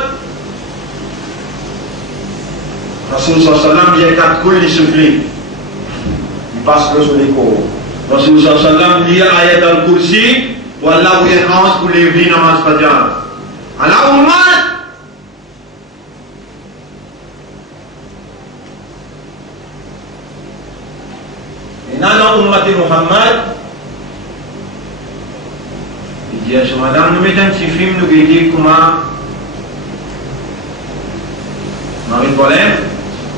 Rasul sallam il y a 4 coups il souffle. Il passe le sur les corps. Rasul sallam lit ayat al-Kursi, wallah vous êtes en pour les vies namaz fajr. Allah ummat. Nana ummati Muhammad, il dit à ce madame, nous mettons un petit film, nous dit comment, Marie-Paulin,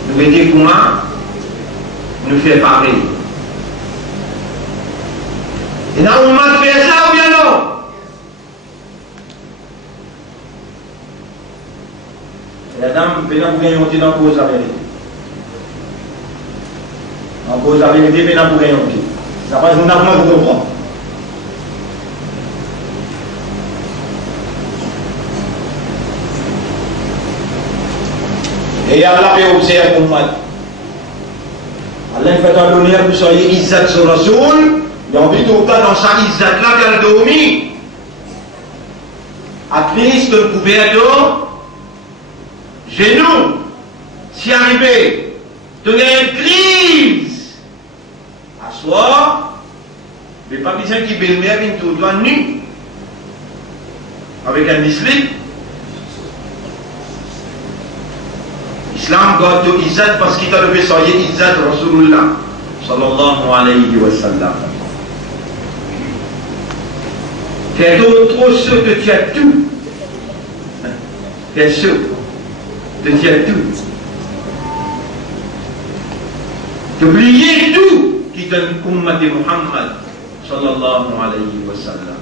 nous dit comment, nous fait pareil. Et là, on m'a fait ça ou bien non? Et la dame, maintenant, vous gagnez monter dans la cause avec elle. En cause la vérité, mais n'a pour rien. Ça passe, nous n'avons pas de comprendre. Et Allah fait observer pour moi. Allah fait un honneur pour soyez Izzat sur Rasoul. Il y a envie de tout dans sa Izzat là qu'elle dormi. À Christ, le couverture, genou, si arrivé, de une crise. Assoir, mais pas besoin qu'il belle-mère vienne tout droit nu, avec un slip. Islam garde de Izzat parce qu'il t'a levé soyez Izzat Rasulullah sallallahu alayhi wa sallam. Fais trop ceux que tu as tout. Fais ceux que tu as tout. T'oubliez tout. Qui donne ummat de Muhammad sallallahu alayhi wa sallam.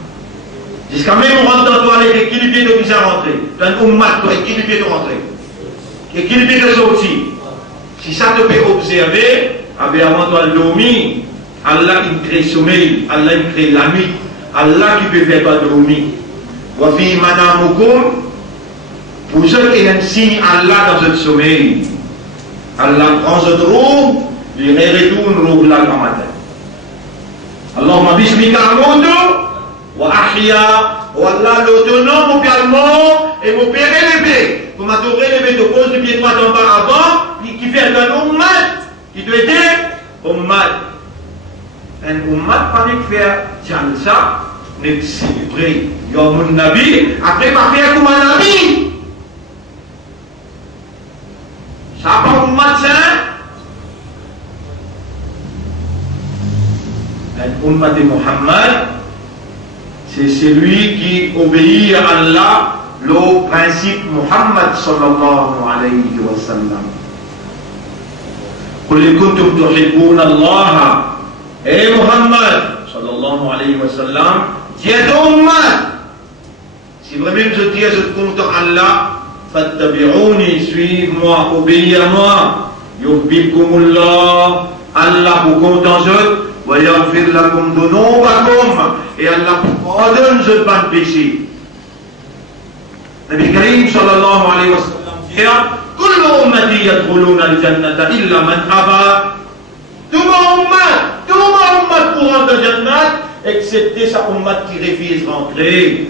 Jusqu'à même on rentre dans toi avec équilibré de visa rentrer. Dans ummat, toi équilibré de rentrer. Équilibré de sortir. Si ça te fait observer, avant toi dormir, Allah il crée sommeil, Allah il crée la nuit, Allah qui peut faire toi dormir. Wa fi manamukum, pour ceux qui ont un signe Allah dans ce sommeil, Allah prend ce trou. Il retourne au là le matin. Allahumma bismika amudu wa ahya wa Allah l'autonome également et mon père élevé. Pour m'adorer élevé de cause du pied droit en bas avant, qui fait un ummat, qui doit être ummat. Un ummat pas de faire jalsa, mais célébrer Yawmun Nabi, après pas faire comme un Nabi. Ça pas ummat ça. Ummat de Muhammad, c'est celui qui obéit à Allah, le principe Muhammad sallallahu alayhi wa sallam. قل كنتم تحبون الله اي محمد صلى الله عليه وسلم dites ummat si vraiment je dis je compte Allah fattabi'uni, suive-moi, obéis à moi. Yuhbibkumullah, Allah vous compte wa yaghfir lakum dhunubakum, et Allah vous pardonne ce pas de péché. Nabi Karim sallallahu alayhi wa sallam dit kullu ummati yadkhuluna al-jannata illa man aba. Tout mon ummat pour rentrer au jannat, excepté sa ummat qui refuse rentrer.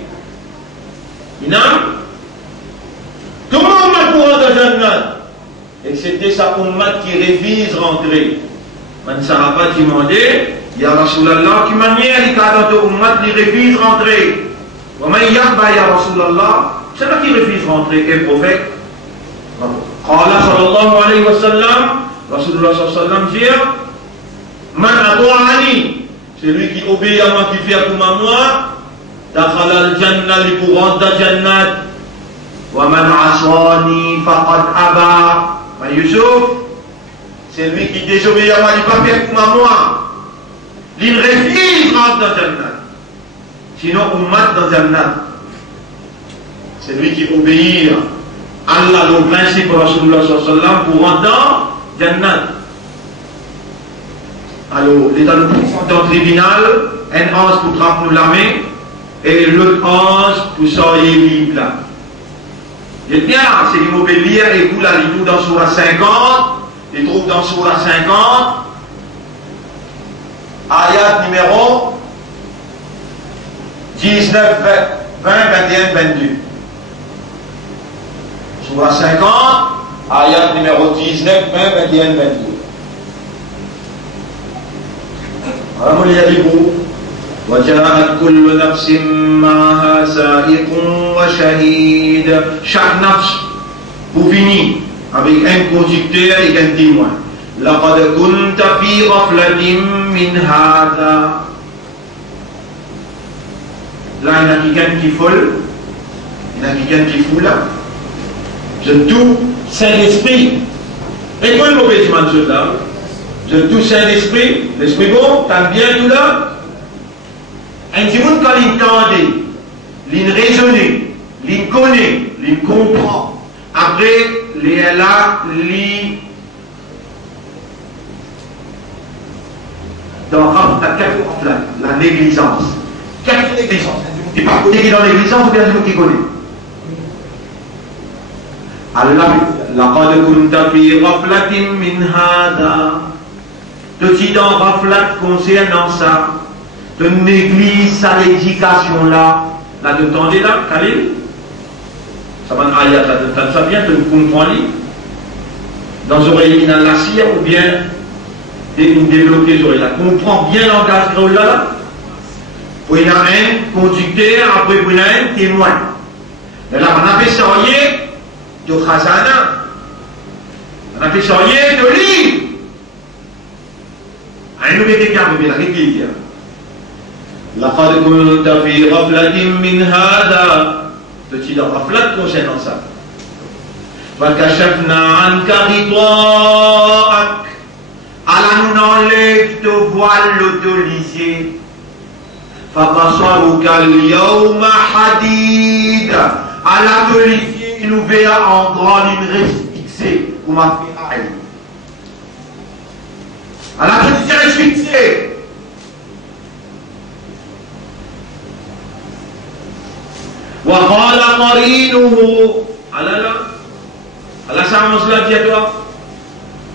Tout mon ummat pour rentrer au jannat, excepté sa ummat qui refuse rentrer. Man Saraba demandait, Ya Rasulallah, qui manière les cas de ummat qui refuse rentrer. Wa man yahba ya Rasulallah, c'est là qui refuse rentrer, et le prophète. Qala sallallahu alayhi wa sallam, Rasulullah sallallahu alayhi wa sallam dit, Man ato'ani, c'est lui qui obéit à moi, qui fait comme à moi, dakhala al-jannah, li pour rentrer dans jannat. Wa man asani faqad aba. Man Yusuf, c'est lui qui désobéit à moi, il ne pas faire comme à moi. Il refuse rentrer dans jannat. Sinon, ummat dans jannat. C'est lui qui obéit à Allah, le principe de Rasulullah sallallahu alayhi wa sallam, pour rentrer dans jannat. Alors, l'état de puissance dans le tribunal, un ange pour trapper la main, et l'autre ange pour sortir libre là. Et bien, c'est l'immobilier, et vous là, il trouve dans Surah 50, il trouve dans Surah 50, ayat numéro 19, 20, 21, 22. Surah 50, ayat numéro 19, 20, 21, 22. وجاءت كل نفس معها سائق وشهيد. Chaque nafs pour finir avec un conducteur et un témoin. لقد كنت في غفلة من هذا. Là, il y a quelqu'un qui est folle, il y a quelqu'un qui est fou là. Je tout Saint-Esprit. Et quoi le mauvais chemin de cela? Je touche Saint-Esprit, l'Esprit bon, t'as bien tout là. Un petit monde quand il entendait, il raisonnait, il connaît, il comprend. Après, il est là, il dans la négligence. Quelle négligence? Tu n'es pas connu dans négligence ou bien celui qui connaît? Allah, laqad kunta fi ghaflatin min hada. Petit dans raflat concernant ça, de néglige sa l'éducation là, là de tendez là, Khalil, ça va ayat là de tendre ça bien, de comprendre dans les oreilles in la cire ou bien débloquer les oreilles là, comprend bien l'engagement là, pour il y a un conducteur, après pour il y a un témoin. Et là on a fait sortir de khazana, on a fait sortir de livre. Un nouvel écart, mais la régulière. لقد كنت في غفلة من هذا. Petit dans غفلة concernant ça. فكشفنا عنك غطاءك. Allah nous enlève te voile l'autorisé. فبصرك اليوم حديد. Allah te l'autorisé, il nous verra en grand ligne fixée. Vous m'avez fait Allah te dit reste fixé. وقال قرينه على سامع مسلم يا toi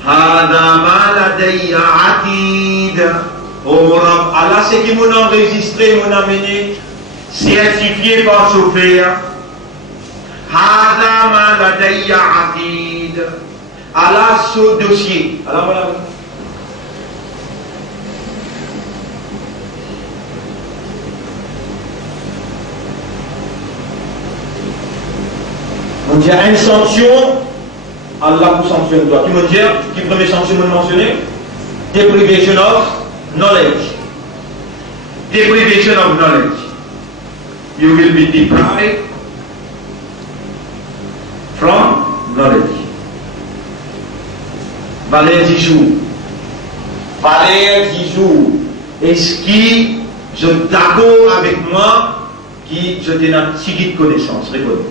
هذا ما لدي عتيد. Oh Rab, Allah c'est qui m'ont enregistré, m'ont amené certifié par Sophia. هذا ما لدي عتيد. Allah ce dossier. Alors voilà. Donc il y a une sanction, Allah vous sanctionne toi. Tu me dis, qui première sanction me mentionner? Deprivation of knowledge. Deprivation of knowledge. You will be deprived from knowledge. Valère 10 jours. Valère 10 jours. Est-ce que je suis d'accord avec moi qui je t'ai un petit de connaissance? Répondez.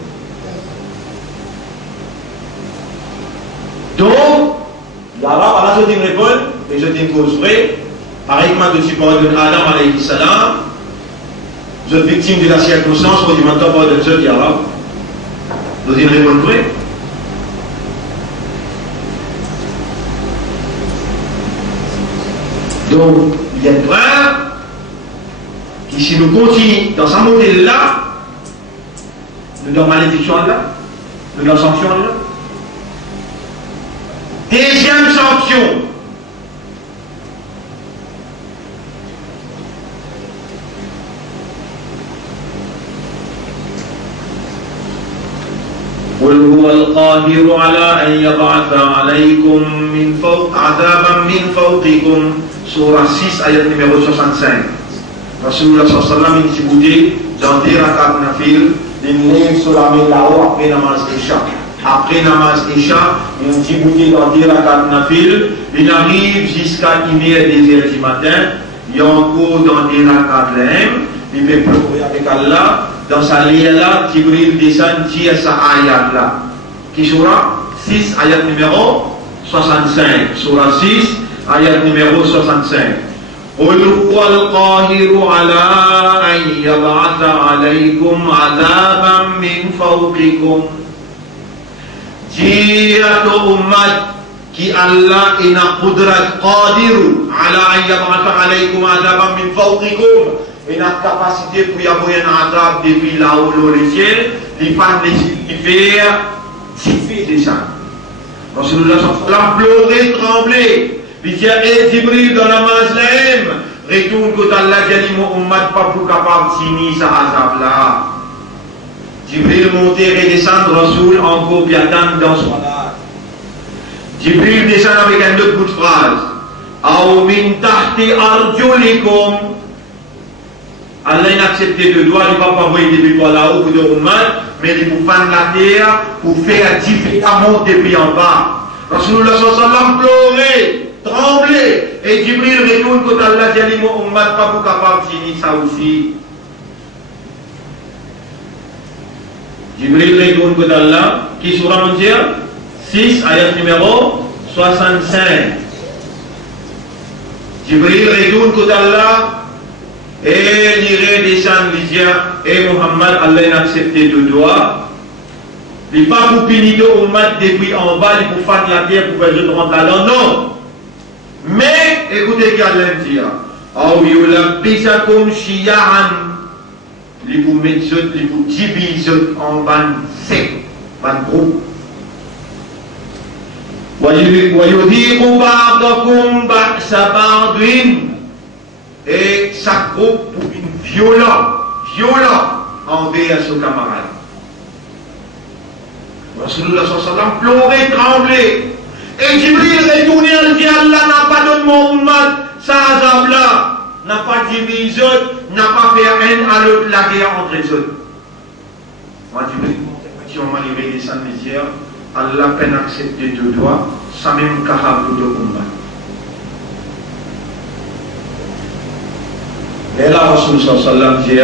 Alors là, je te réponds, et je te poserai, pareil que je parle de Adam alayhi salam, je suis victime de la circonstance, on dit maintenant, pas de Dieu, alors, je te répondrai. Donc, il y a une preuve qui, si nous continuons dans ce modèle-là, nous dans malédiction là, nous dans sanction là. Deuxième sanction. قل هو القاهر على أن يبعث عليكم من فوق عذابا من فوقكم Surah 6 ayat numéro 65. Rasulullah SAW discutait dans des rakats nafil, il lève sur la main là-haut après namaz Isha. Après namaz Isha, il discutait dans des rakats nafil, il arrive jusqu'à 1h des heures du matin, il encore dans des rakats l'aim, il fait pleurer avec Allah. Dans sa ligne là, Jibril descend dire sa ayat là. Qui surah 6 ayat numéro 65. Surah 6 ayat numéro 65. قل هو القاهر على أن يبعث عليكم عذابا من فوقكم. Dia tu umat ki Allah ina qudrat qadiru ala an yab'atha alaykum adaban min fawqikum. Ina capacité pour y avoir un adab depuis là-haut le ciel, il pas nécessaire suffit déjà. Rasulullah sallallahu pleurer, trembler. Il dit et Jibril dans la mazlaim, retourne que Allah dit mon ummat pas pour capable de sa azab là. Jibril monter et descendre Rasoul encore bien dans son âge. Jibril descend avec un autre bout de phrase. Aw min tahti arjulikum. Allah n'a accepté de doigt, il ne va pas envoyer des buts là-haut pour de ummat, mais il faut prendre la terre pour faire différemment depuis en bas. Rasulullah sallallahu pleurer. Trembler et Jibril retourne quand Allah dit mon ummat pas pour capable de finir ça aussi. Jibril retourne quand Allah qui sera mon Dieu 6 ayat numéro 65. Jibril retourne quand Allah et il redescend les dieux et Muhammad Allah n'a accepté de doigt. Il n'est pas pour punir de ummat depuis en bas, il pour faire la terre pour que je rentre là-dedans. Non. Mais, écoutez qu'Allah dit, Aou yulabbisakum shiya'an, li vous mettez, li vous divisez en ban sec, ban groupe. Wa yudhiqu ba'dakum ba'sa ba'din, et chaque groupe pour une violent envers son camarade. Rasulullah sallallahu alayhi wa sallam pleurait, tremblait. Et Jibril retourné, il dit Allah n'a pas donné mon ummat, ça azab là, n'a pas divisé, n'a pas fait un à l'autre la guerre entre les autres. Moi, Jibril, si on m'a livré des sanitaires, Allah peine accepté de doigts, ça même capable de ummat. Et là, Rasul sallallahu alayhi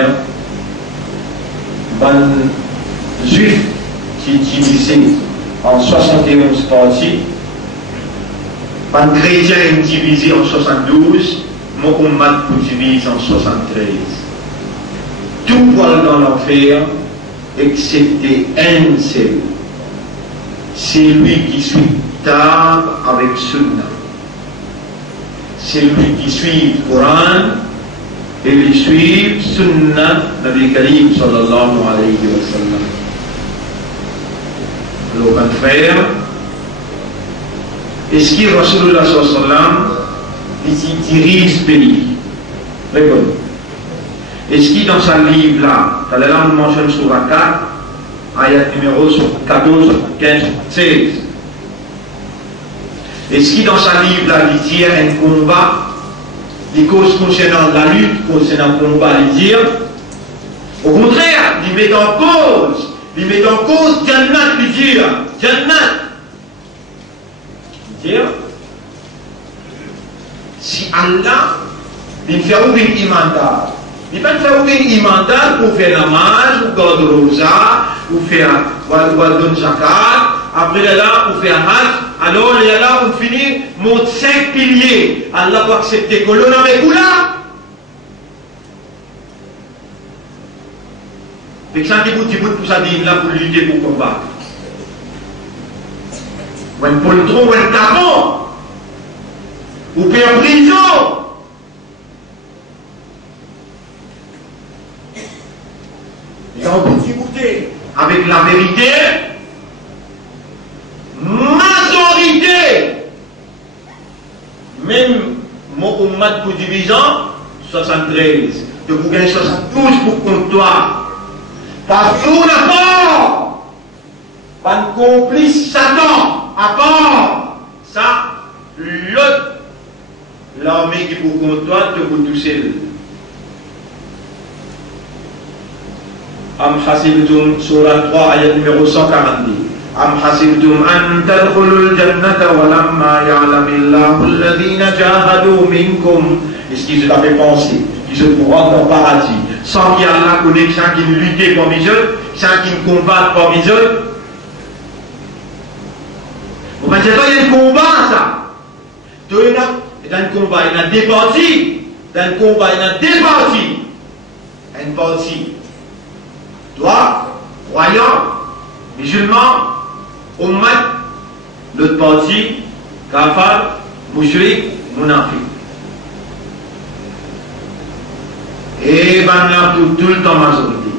wa sallam dit, juif qui divisé en 71 parties, un chrétien est divisé en 72, mon ummat est divisé en 73. Tout poil dans l'enfer, excepté un seul. C'est lui qui suit Kitab avec Sunna. C'est lui qui suit le Coran et lui suit Sunna Nabi Karim sallallahu alayhi wa sallam. Alors, un frère, est-ce que Rasulullah sallallahu alayhi wa sallam dirige ce pays? Répondez. Est-ce qu'il dans sa livre là, dans la langue mentionne sur la 4, ayat numéro 14, 15, 16. Est-ce qu'il dans sa livre là, il dit un combat, les causes concernant la lutte, concernant le combat, il dit, au contraire, il met en cause Jannat, il dit, Jannat. Si Allah il fait ouvrir imandat, il peut faire ouvrir imandat pour faire namaz, ou garder rosa, ou faire donner zakat, après là, ou faire hajj, Alors, il y a là, pour finir, montre 5 piliers. Allah va accepter que l'on avec vous là. Et que ça dit pour ça dit là pour lutter pour combattre. Ou un poltron, ou un capon. Ou bien en prison. Et en difficulté. Avec la vérité. Majorité. Même mon ummat pour division, 73. De vous gagner 72 pour contre toi. Parce qu'on n'a pas de complice Satan, à part ça, l'autre, l'armée qui pour contre toi, te pour tout seul. Am hasibtum, surah 3, ayat numéro 142. Am hasibtum an tadkhulul jannata wa lamma ya'lamillahu alladhina jahadu minkum. Est-ce qu'ils avaient pensé qu'ils se pourront dans le paradis sans qu'il y ait la connexion qui lutte parmi eux, sans qu'ils combattent parmi eux? Vous pensez pas qu'il y a un combat, ça? Dans un combat, il y a des parties. Dans un combat, il y a des parties. Une partie. Toi, croyant, musulman, ummat, l'autre partie, kafar, mushrik, munafiq. Et ben là, tout le temps majorité.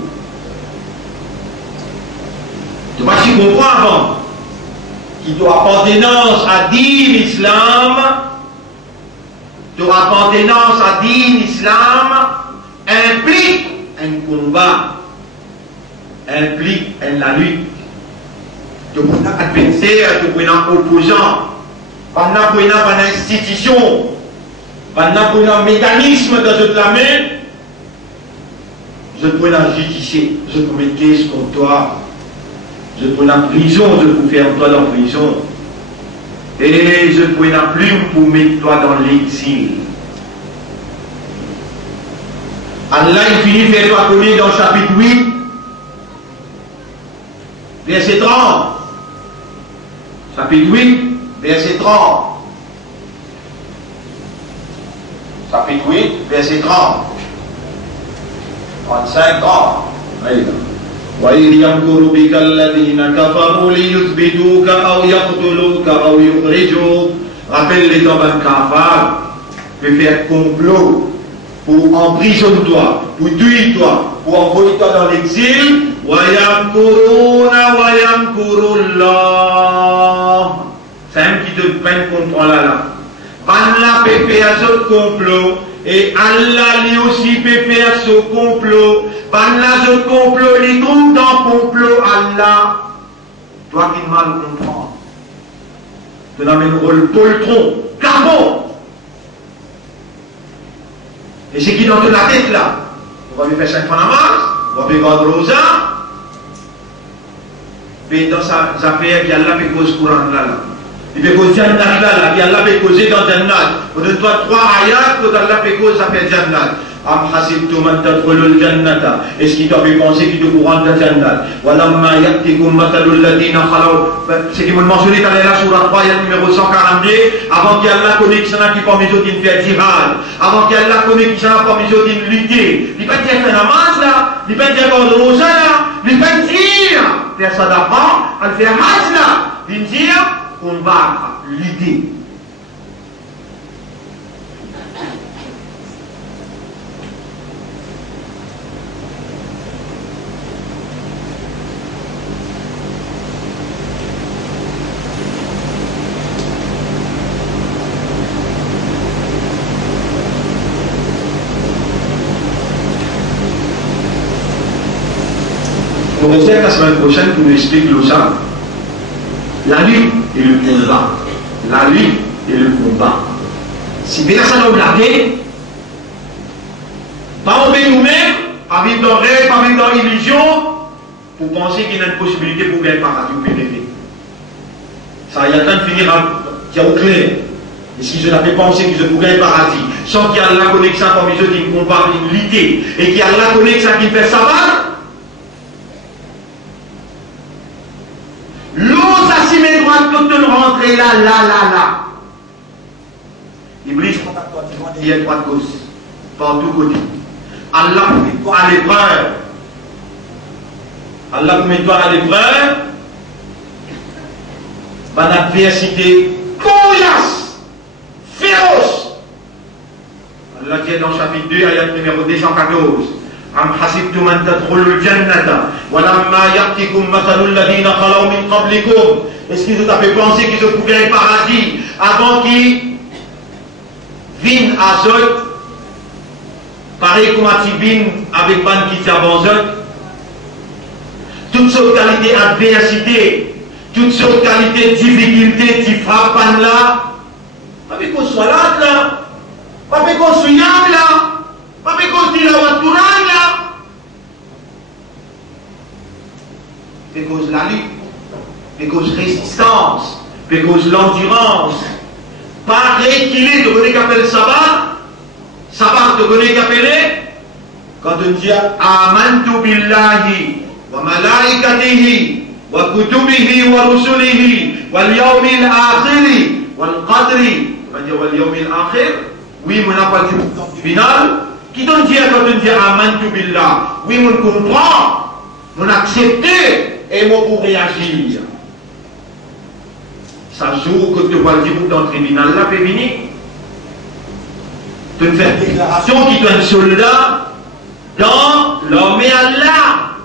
Tu vois, si on comprend avant, qui doit appartenance à din islam, doit appartenance à din islam, implique un combat, implique la lutte. Tu peux pas adversaire, tu peux pas opposant, pas une institution, pas un mécanisme dans toute la main. Je peux la justifier, je peux mettre case contre toi, je peux la prison, je peux faire toi dans la prison, et je peux la plume pour mettre toi dans l'exil. Allah il finit faire toi connaître dans le chapitre 8, verset 30. Chapitre 8, verset 30. Chapitre 8, verset 30. 35 ans. وإذ يمكر بك الذين كفروا ليثبتوك أو يقتلوك أو يخرجوك. Rappelle les temps d'un kafar, peut faire complot pour emprisonner toi, pour tuer toi, pour envoyer toi dans l'exil. وَيَمْكُرُونَ وَيَمْكُرُ اللَّهُ. C'est un qui te prenne contre Allah. Allah peut faire ce complot. Et Allah lui aussi peut faire ce complot. Allah ce complot, il trouve dans le complot Allah. Toi qui mal comprends. Tu n'as même rôle poltron, carbone. Et c'est qui dans toute la tête là? On va lui faire 5 fois namaz, on va lui faire le rosa. Et dans sa affaire, il y a Allah qui cause courant là. Il peut causer Jannat là, il y a Allah qui cause dans Jannat. On donne toi 3 ayats pour Allah qui cause ça fait Jannat. Am hasibtum an tadkhulul jannata. Est-ce qu'il t'a fait penser qu'il te courant dans Jannat? Walamma ya'tikum mathalul ladina khalaw. C'est qui me mentionné dans la surah 3, ayat numéro 142, avant qu'il y ait Allah connaît qui s'en a qui parmi eux qui fait jihad. Avant qu'il y ait Allah connaît qui s'en a parmi eux qui lutter. Il peut dire faire namaz là, il peut dire faire rosa là, il peut dire faire sadaqa, il faire hajj là, il dire combattre, lutter. On va faire la semaine prochaine pour nous expliquer ça. La lutte et le combat. La lutte et le combat. Si bien ça nous blaguer, pas enlever nous-mêmes, pas vivre dans le rêve, pas vivre dans l'illusion, pour penser qu'il y a une possibilité pour gagner paradis ou pénétrer. Ça, il y a temps de finir au clair. Et si je n'avais pensé que je pourrais gagner paradis, sans qu'il y ait la connexion parmi eux qui me combat, qui lutter, et qu'il y a la connexion qui fait savoir, l'autre ça si mes droites quand tu rentres là. Iblis prend à toi, tu vois, il y a droite gauche, par tous côtés. Allah met toi à l'épreuve. Allah met toi à l'épreuve. Une adversité coriace, féroce. Allah dit dans chapitre 2, ayat numéro 214. أم حسبتم أن تدخلوا الجنة ولما يأتكم مثل الذين خلوا من قبلكم. Est-ce qu'ils vous avez pensé qu'ils se trouvaient un paradis avant qu'ils viennent à eux, pareil comme à Tibin avec ban qui avant eux, toutes sortes de qualités d'adversité, toutes sortes de qualités de difficultés qui frappent là, pas qu'on soit là, pas qu'on soit là. Pas because de la Waturanya, because la lutte, because résistance, because l'endurance, pas rééquilibre, de connaître qu'appelle Sabbat, de connaître qu'appelle, quand on dit Amantu billahi, wa malaikatihi, wa kutubihi, wa rusulihi, wal yawmil akhiri, wal qadri, on va dire wal yawmil akhir, oui, on n'a pas dit final. Qui donne dire quand on dit Amantu billah? Oui, on comprend, on accepte et on pour réagir. Ça joue que tu vas dire dans le tribunal là, Pévini. Tu fais une déclaration qui est un soldat dans l'armée Allah.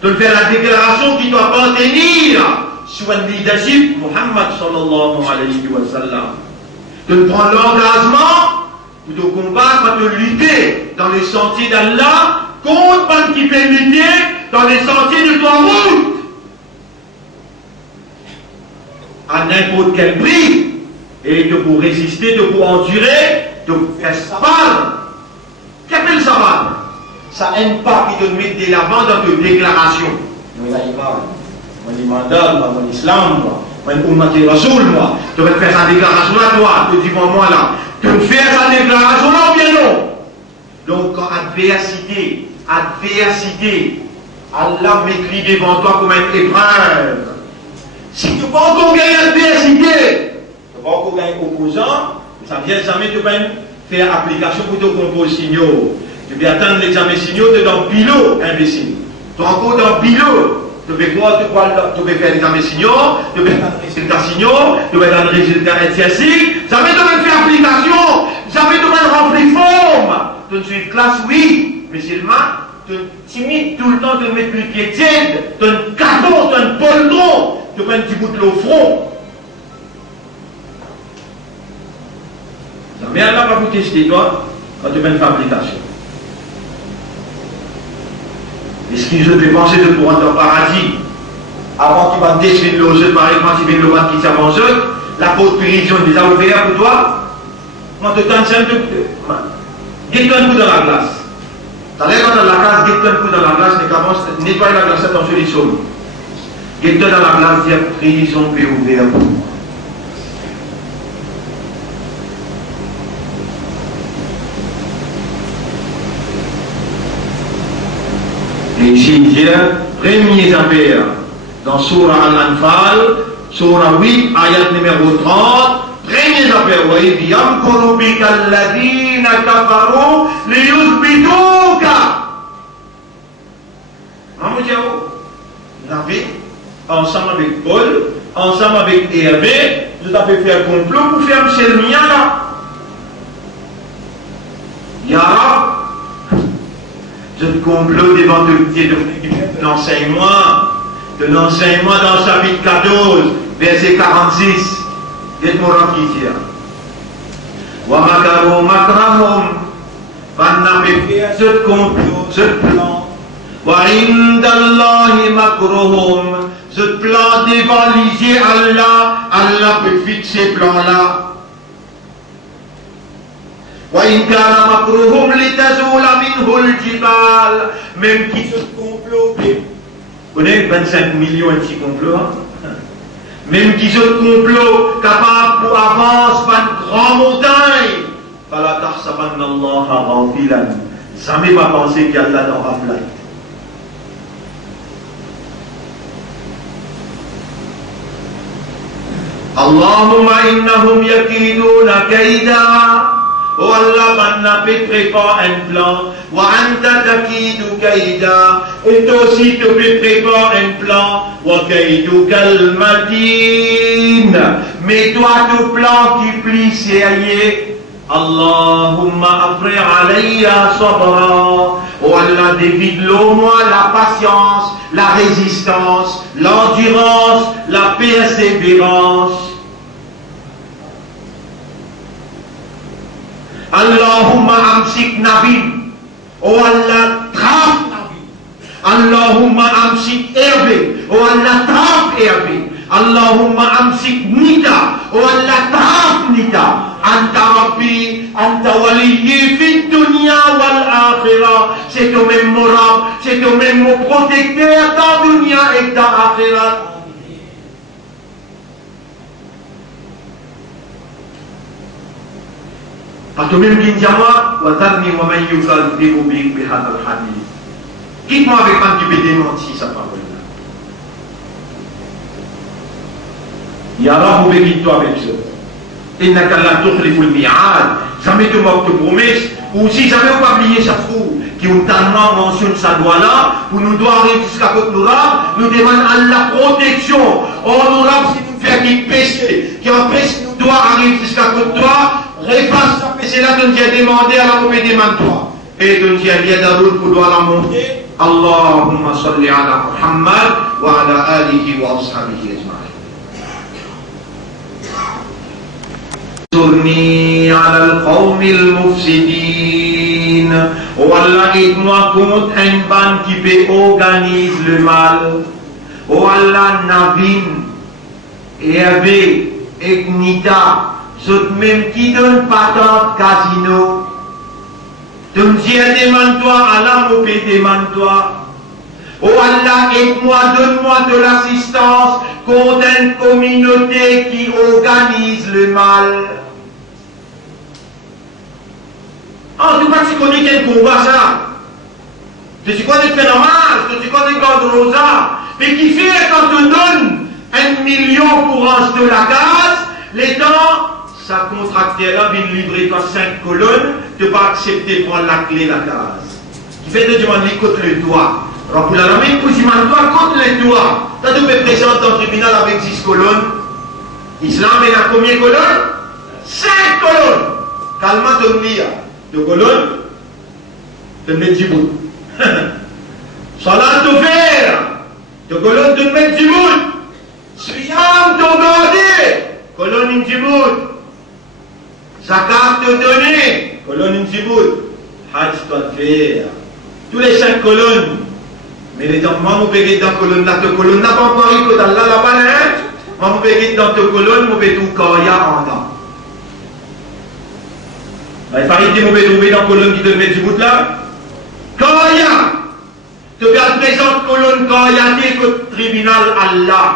Tu fais la déclaration qui doit appartenir sur un leadership Muhammad sallallahu alayhi wa sallam. Tu prends l'engagement de combattre, de lutter dans les sentiers d'Allah contre ceux qui peuvent lutter dans les sentiers de ton route. À n'importe quel prix. Et de pour résister, de pour endurer, de faire sabbat. Qu'appelle sabbat? Ça n'aime pas qui te met de l'avant dans tes déclarations. Moi, l'imandal, mon islam, moi, mon rasoul, moi. Tu vas faire sa déclaration à toi, tu dis moi là. Tu fais sa déclaration là ou bien non? Donc, quand adversité, Allah m'écrit devant toi comme une épreuve. Si tu n'as pas encore gagné l'adversité, tu n'as pas encore gagné opposant, ça ne vient jamais te faire application pour te composer signaux. Tu peux attendre l'examen signaux, tu es dans le pilot, imbécile. Tu es encore dans le pilot. Tu peux faire l'examen signaux, tu peux faire le résultat signaux, tu peux faire le résultat exercice. Jamais tu peux faire application, jamais tu peux remplir forme. Tu suis classe, oui, mais seulement, tu timide tout le temps, tu mets plus de pied tiède, tu as un carton, tu as un poltron, tu prends un petit bout de l'eau au front. Jamais Allah va vous tester, toi, quand tu fais une fabrication. Est-ce qu'ils ont dépensé de pour entrer au paradis avant qu'ils vont déchirer le jeu, pareil, quand ils viennent le battre qui s'avance, la faute pérision des a ouvert pour toi? Moi, tu t'en sers de. Guette un coup dans la glace. Tu allais dans la glace, guette un coup dans la glace, mais qu'avance, nettoyer la glace, attention les sols. Guette dans la glace, dire prison peut ouvert pour moi. Et ici, il dit, premier affaire, dans Surah Al-Anfal, Surah 8, ayat numéro 30, premier affaire, وَإِذْ يَمْكُرُ بِكَ الَّذِينَ كَفَرُوا لِيُثْبِتُوكَ. Vous avez, ensemble avec Paul, ensemble avec Hervé, vous avez fait un complot pour faire M. le mien là. Ya je complot devant de l'enseignement dans le chapitre 14, verset 46. Dites-moi qui dit. Wa makaru makrahum, ce complot, ce plan. Wa indallahi makruhum, ce plan dévalisé Allah, Allah peut fixer ce plan-là. وإن كان مكروهم لتزول منه الجبال. Même qui se complot, vous connaissez 25 millions de petits complots, même qui se complot capable pour avancer par une grande montagne. فلا تحسبن الله غافلا. Jamais pas penser qu'Allah dans Raflat. Allahumma innahum yakiduna kaida. Oh Allah, maintenant, prépare un plan. Wa anta takidu kaida. Et toi aussi, tu prépare un plan. Wa kaidu kalmatin. Mais toi, ton plan qui plie, c'est Allahumma afri alayya sabra. Oh Allah, dévide-le moi la patience, la résistance, l'endurance, la persévérance. Allahumma amsik nabi. Oh Allah, trappe nabi. Allahumma amsik Hervé. Oh Allah, trappe Hervé. Allahumma amsik Nita. Oh Allah, trappe Nita. Anta Rabbi, Anta Waliyyi fi dunya wal akhirah. C'est toi même mon Rabb, c'est toi même mon protecteur dans dunya et dans akhirat. Pas toi-même qui dit à moi, wa dharni wa man yukazzibu bi hadha al-hadith. Quitte-moi avec un qui peut démentir sa parole-là. Ya Rabbi, quitte-toi avec ça. Innaka la tukhliful mi'ad. Jamais tu m'as de promesse. Ou si jamais on va oublier ça fou, qui ont tellement mentionné ça doigt là, pour nous doit arriver jusqu'à côté nous rab, nous demandons à la protection. Or nous rab, si nous faisons qui péché, qui empêche nous doit arriver jusqu'à côté toi, répasse ça péché là, nous avons demandé à la mauvaise demande toi. Et nous avons bien d'aroul pour doit la monter. Allahumma salli ala Muhammad wa ala alihi wa ashabihi ajma'in. Tourni ala al-qawm al-mufsidin. Oh Allah, aide-moi contre un ban qui peut organiser le mal. Oh Allah, Navin, Hervé, Nita, ceux même qui donnent patente casino. Tu me dis, demande-toi, Allah, mon pays, demande-toi. Oh Allah, aide-moi, donne-moi de l'assistance contre une communauté qui organise le mal. En tout cas, tu connais quel combat ça. Tu connais le phénomène, tu connais le rosa. Mais qui fait quand tu donnes 1 million pour ranger de la case, les temps, ça contracteur vient livrer toi 5 colonnes, tu vas accepter de prendre la clé de la case. Qui fait de demander contre le doigt. Alors pour la main, pour demander toi contre le doigt. Tu as dû présenter dans le tribunal avec 10 colonnes. Islam, il a combien de colonnes? 5 colonnes. Calme ton lire. 2 colonnes, tu mets du bout. Salat te faire. 2 colonnes, tu mets du bout. Siyam te garder. Colonne du bout. Zakat te donner. Colonne du bout. Hajj te faire. Tous les 5 colonnes. Mais les enfants, vous payez dans la colonne, la colonne n'a pas encore eu que dans la balance. Vous payez dans ta colonne, vous payez tout kaya en temps. Il paraît que vous pouvez trouver dans la colonne qui te met du bout là. Kaya! Tu peux présenter colonne Kaya dès que le tribunal Allah.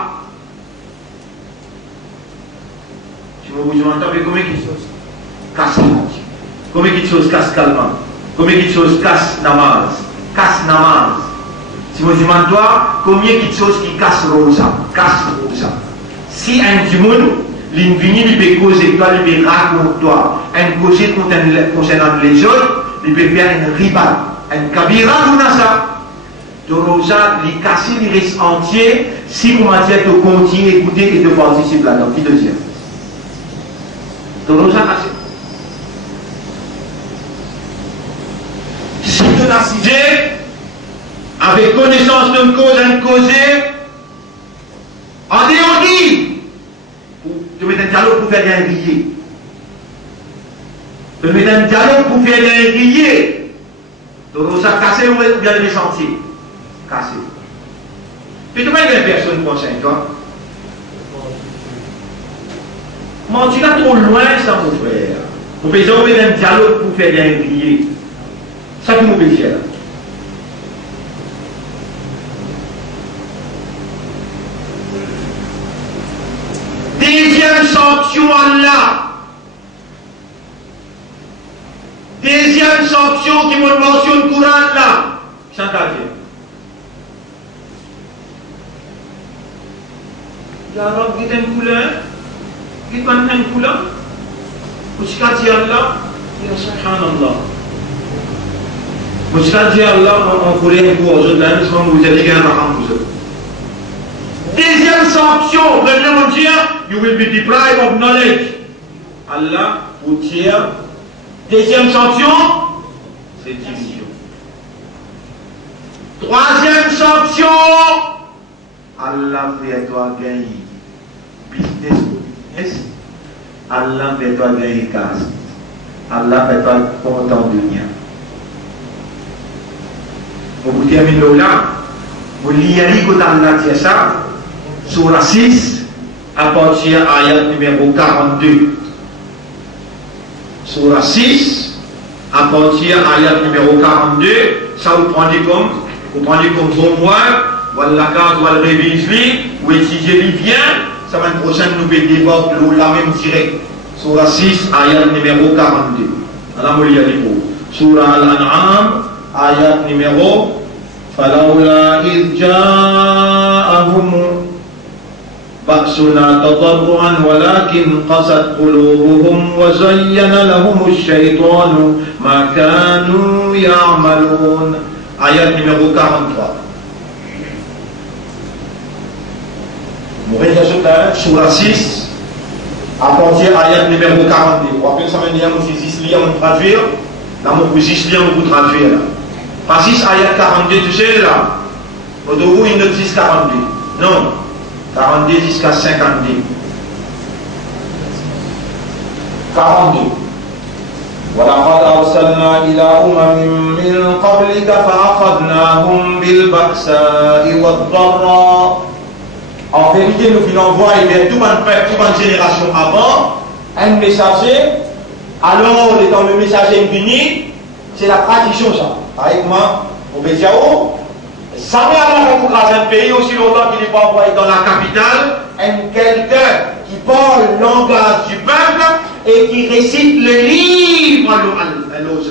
Si vous vous entendez, combien de choses casse combien de choses casse calmant? Combien de choses casse namaz? Casse namaz. Si vous demandez toi, combien de choses qui casse rosa? Casse rosa. Si un du monde, l'infini, il peut causer toi, il peut raconter toi, un causer concernant les autres, il peut faire une riba, un kabira ou ça. De rosa, il casse, il reste entier, si vous m'avez de continuer, écouter et de participer là-dedans. Qui deuxième? De rosa cassé. Si tu n'as cisé, avec connaissance d'une cause, un causé, en déodie, tu mets un dialogue pour faire des grillés. Tu mets un dialogue pour faire des grillés. Donc ça cassé ou bien les sentiers. Cassé. Puis tu mets une personne pour 5 ans. Moi, tu vas trop loin, ça, mon frère. Vous pouvez mettre un dialogue pour faire des grillés. Ça, vous pouvez faire. Deuxième sanction Allah. Deuxième sanction qui me mentionne le Coran là. Chantage. La robe qui est un couleur. il va nous couler. Mushka dit Allah, ya subhanallah. Mushka dit Allah, on voulait pour aux autres, là, vous avez gagné un pour eux. Deuxième sanction, premier dire, you will be deprived of knowledge. Allah vous tire. Deuxième sanction, c'est division. Troisième sanction, Allah fait toi gagner business. Allah fait toi gagner casse. Allah fait toi content de rien. Vous terminez là. Vous lisez quand Allah dit ça. Surah 6, à partir de ayat numéro 42. Surah 6, à partir de ayat numéro 42, ça vous prenez comme homework, voilà la carte, voilà le réviser, vous étudiez les bien, ça va être prochaine nouvelle débat, la même direct. Surah 6, ayat numéro 42. Alors, vous lisez Surah Al-An'am, ayat numéro فَلَوْلَا إِذْ جَاءَهُمْ بأسنا تضرعا ولكن قست قلوبهم وزين لهم الشيطان ما كانوا يعملون. Ayat numéro 43. Surah 6, à partir de ayat numéro 42. Vous appelez ça maintenant, vous traduisez, vous traduire. Là, vous traduisez, vous traduire. Pas 6 ayat 42, tu sais là. Au debout, il ne dit 42. Non. 42 jusqu'à 52. 42. وَلَقَدْ أَرْسَلْنَا إِلَىٰ أُمَمٍ مِّن قَبْلِكَ فَأَخَذْنَاهُمْ بِالْبَأْسَاءِ وَالضَّرَّاءِ. En vérité, nous voulons envoyer vers toute une génération avant un messager. Alors, étant le messager venu, c'est la tradition ça. Par exemple, au Bédiao, jamais Allah va écraser un pays aussi longtemps qu'il n'est pas envoyé dans la capitale, quelqu'un qui parle le langage du peuple et qui récite le livre à l'autre.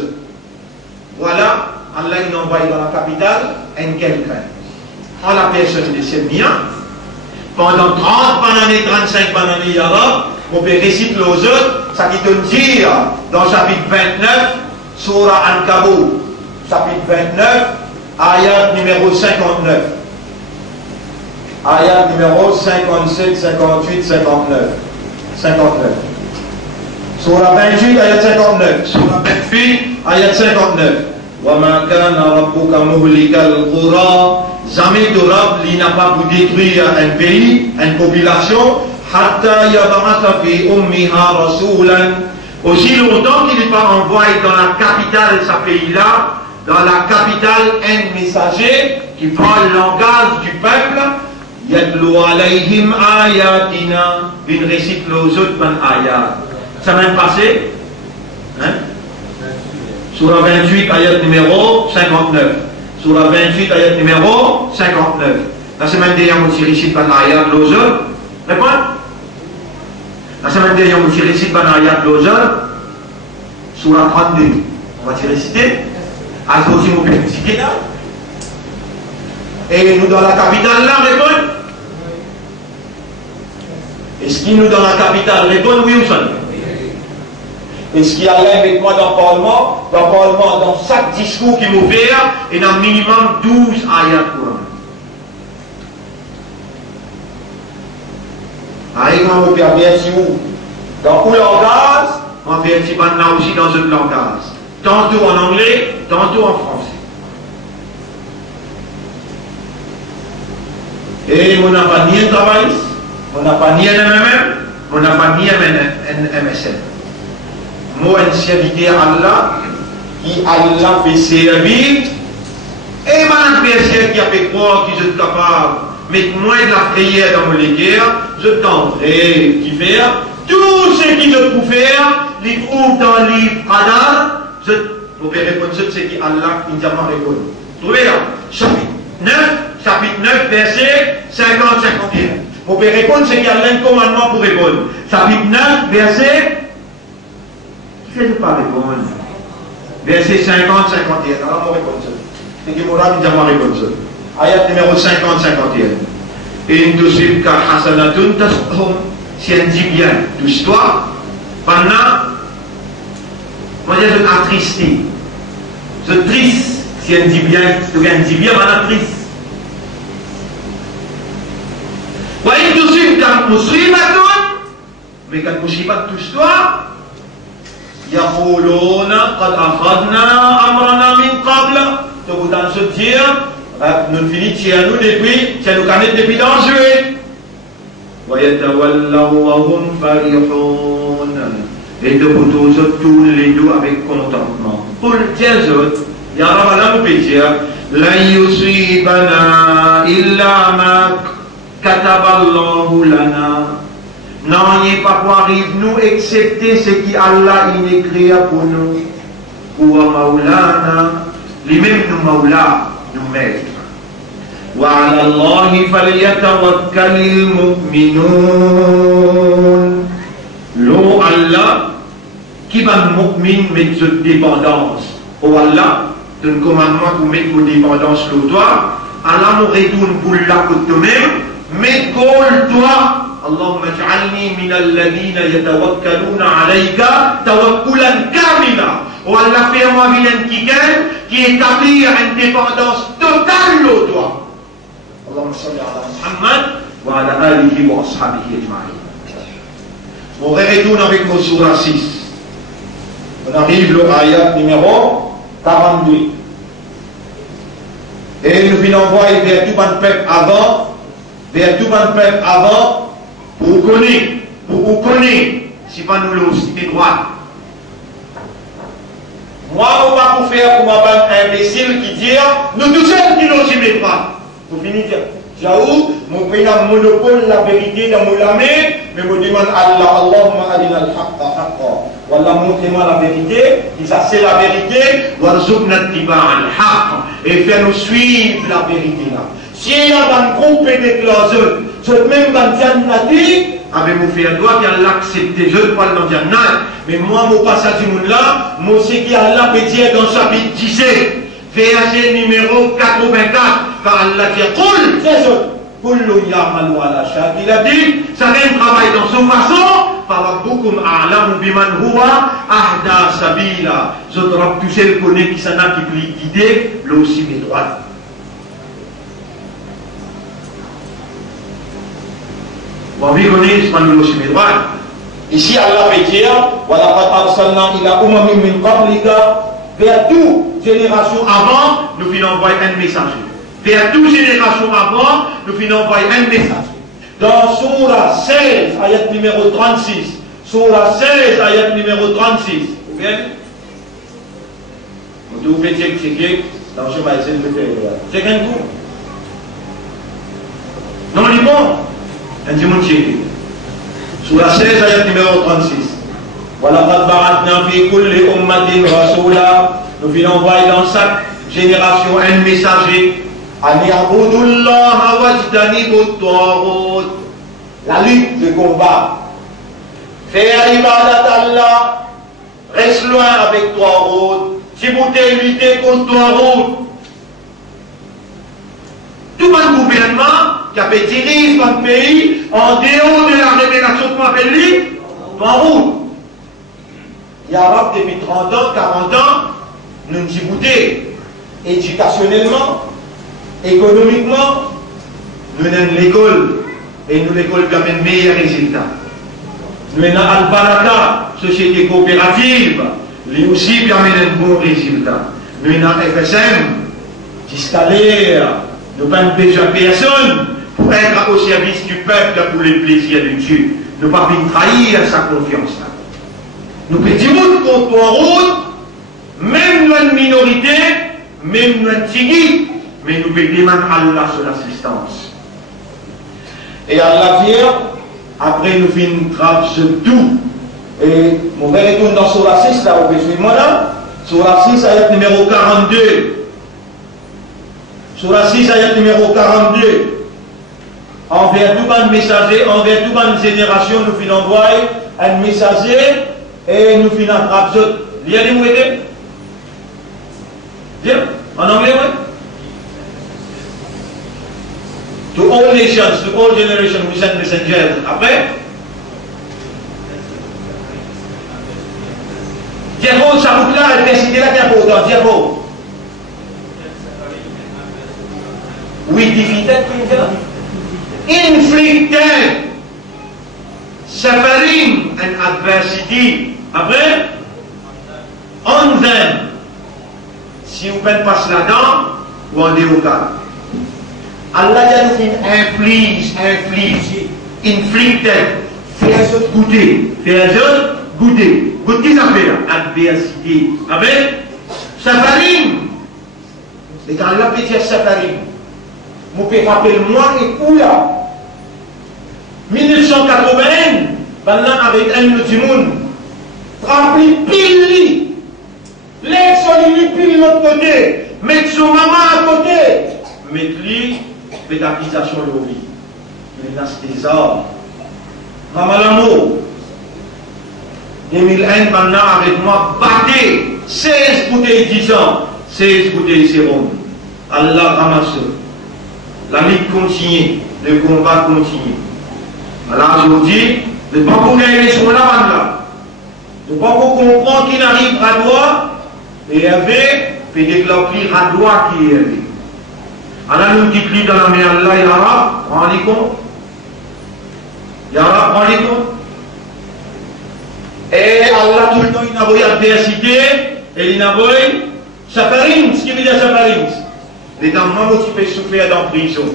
Voilà, Allah il envoie dans la capitale quelqu'un. En la personne de ses biens, pendant 30 années, 35 années, on peut réciter l'autre, ça qui te dit dans le chapitre 29, Surah Al-Kabou, chapitre 29, ayat numéro 59. Ayat numéro 57, 58, 59. 59. Surah 28, ayat 59. Surah 28, ayat 59. وَمَا كَانَ رَبُّكَ مُهْلِكَ الْقُرَى. Jamais de Rab, il n'a pas pour détruire un pays, une population, حَتَّى يَبْعَثَ فِي أُمِّهَا رَسُولًا. Aussi longtemps qu'il n'est pas envoyé dans la capitale de ce pays-là, dans la capitale, un messager qui prend le langage du peuple, yadlu alayhim ayatina, il récite les autres ayat. Ça m'a passé, hein? Surah 28, ayat numéro 59. Surah 28, ayat numéro 59. La semaine dernière, on récite les ayat les autres. Répondez. La semaine dernière, on récite les ayat les autres. Surah 32. On va réciter. À ce aussi, on peut réciter là. Et nous, dans la capitale, là, répondent. Est-ce qu'il nous, dans la capitale, répondent oui ou non? Est-ce qu'il y a là avec moi dans le Parlement? Dans le Parlement, dans chaque discours qu'il m'ouvre, il y a un minimum 12 ayats Coran. Aïe, on peut avertir où? Dans où langage? On avertit maintenant aussi dans un langage. Tantôt en anglais, tantôt en français. Et on n'a pas ni un travail, on n'a pas ni un MMM, on n'a pas ni un MSN. Moi, un serviteur Allah, qui Allah fait servir, et mon adversaire qui a fait croire qu'il est capable de mettre moins de la prière dans mon guerre, je tenterai d'y faire. Tout ce qu'il je peux faire, les trouve dans le livre Adar, vous pouvez répondre ce qui Allah qui nous a répondu. Trouvez là, chapitre 9, verset 50-51. Vous pouvez répondre ce qui a un commandement pour répondre. Chapitre 9, verset. Qui fait de pas répondre? Verset 50-51. Alors, on répond ça. C'est qui Mourad nous a répondu ça. Ayat numéro 50-51. Et nous suivons car Hasanatun tas'hum. si elle dit bien, touche-toi, pendant, moi je suis attristé. Je suis triste, si elle dit bien, tu viens dire bien, maintenant triste. Voyez tout de suite, quand muslimat, mais quand muslimat touche-toi, يقولون قد أخذنا أمرنا من قبل. Donc dans ce dire, nous finissons chez nous depuis, chez nous connaît depuis danger. ويتولوا وهم فرحون. Et de vous tous les deux avec contentement. Pour les autres, il y a un peu de dire, لن يصيبنا إلا ما كتب الله لنا. Non, il n'y a pas quoi arrive nous, excepté ce qui Allah il écrit pour nous. Ou Maulana, lui-même nous Maula, nous maître. Wa ala Allahi falyatawakkalil mu'minun. L'eau Allah, qui va mu'min mettre cette dépendance. Au Allah, d'un commandement pour mettre vos dépendances sur toi. Allah nous retourne pour la côte toi-même, mais colle-toi. اللهم اجعلني من الذين يتوكلون عليك توكلا كاملا. والله fait-moi vilain qui établit une dépendance totale au toi. اللهم صل على محمد وعلى آله وأصحابه أجمعين. On retourne avec nos surah 6. On arrive au ayat numéro 42. Et nous venons voir vers tout le peuple avant, pour vous connaître, si pas nous le citer droit. Moi, on va vous faire comme un imbécile qui dit, nous tous seuls qui nous citer droit. Vous finissez. J'avoue, mon pays a monopole la vérité dans mon lamé, mais je demande à Allah, Allahumma adina al-haqqa haqqa. Wallah, montrez-moi la vérité, et ça c'est la vérité, warzuqna tiba al-haqq, et fais-nous suivre la vérité là. Si il y a un groupe de cloisons, ce même Bandian l'a dit, avez-vous fait un droit qu'Allah accepte, je ne parle pas de mais moi, mon passage du monde là, moi, c'est qu'Allah peut dire dans sa vie 17, verset numéro 84, quand Allah dit, Qul, c'est ça, Kullu ya'malu ala shak, il a dit, chacun travaille dans son façon, Farabbukum a'lamu biman huwa ahda sabila. Je dois toucher le connaît qui s'en a qui peut guider, là aussi mes droits. Bon, vous connaissez, c'est pas nous aussi mes droits. Ici, Allah peut dire, وَلَقَدْ أَرْسَلْنَا إِلَىٰ أُمَمٍ مِّن قَبْلِكَ. Vers toute génération avant, nous venons envoyer un messager. Vers toute génération avant, nous venons envoyer un messager. Dans Surah 16, ayat numéro 36. Surah 16, ayat numéro 36. Vous voyez? Vous pouvez checker. Dans ce maïs, c'est qu'un coup. Non, il est bon. Un dimanche checké. Surah 16, ayat numéro 36. وَلَقَدْ بَعَثْنَا فِي كُلِّ أُمَّةٍ رَسُولًا. Nous venons envoyer dans chaque génération un messager. أَنْ يَعْبُدُوا اللَّهَ وَاجْتَنِبُوا الطَّاغُوتَ. La lutte, le combat. Faire ibadat Allah. Reste loin avec Taghut. Si vous t'es lutter contre Taghut. Tout un gouvernement qui a fait diriger un pays en dehors de la révélation qu'on appelle lui, Taghut. Il y a depuis 30 ans, 40 ans, nous nous Djibouti, éducationnellement, économiquement, nous avons l'école, et nous l'école qui a un meilleur résultat. Nous avons Al-Baraka, société coopérative, lui aussi qui a un bon résultat. Nous avons FSM, qui scalaire, nous n'avons pas besoin de personne pour être au service du peuple pour les plaisirs de Dieu. Nous ne pouvons pas trahir sa confiance là. Nous pédimons contre en route, même nous une minorité, même nous un tigui, mais nous pédimons Allah sur l'assistance. Et Allah vient, après nous finissons traverser tout. Et mon frère retourne dans Surah 6, là, vous suivez moi là, Surah 6, ayat numéro 42. Surah 6, ayat numéro 42. Envers tout un messager, envers toute une génération, nous finissons envoyer un messager. Et nous finissons par absolument. Lisez-vous aider? Bien? En anglais, oui? To all nations, to all generations, we send messengers. Après, Diego, ça vous là, l'adversité là qui est important. Diego. Oui, difficult. Inflicted suffering and adversity. Après, on them. Si vous faites pas là-dedans, vous en déroquez. Allah a dit inflige, inflicted. Faire autres goûter, faire autres goûter. Goûter ça fait adversité. Avec suffering. Et quand Allah peut dire suffering, vous pouvez rappeler moi et où là 1980, pendant avec un autre monde, rempli pile, l'ex-solide pile de l'autre côté, mettre son maman à côté, mettre lui, fait accusation de vie. Il lance des armes. Maman l'amour. 2001, maintenant avec moi, battez 16 bouteilles 10 ans, 16 bouteilles sérum. Allah ramasse. La lutte continue, le combat continue. Alors aujourd'hui, ne pas pour gagner sur la bande là. Ne pas pour comprendre qu'il arrive à droit et avec fait des clapis à droit qui est élevé. Alors nous qui lit dans la mer là, il y aura, rendez compte. Il y aura, rendez compte. Et Allah tout le temps il a envoyé adversité et il a envoyé suffering, ce qui veut dire suffering. Les gamins qui peuvent souffrir dans la prison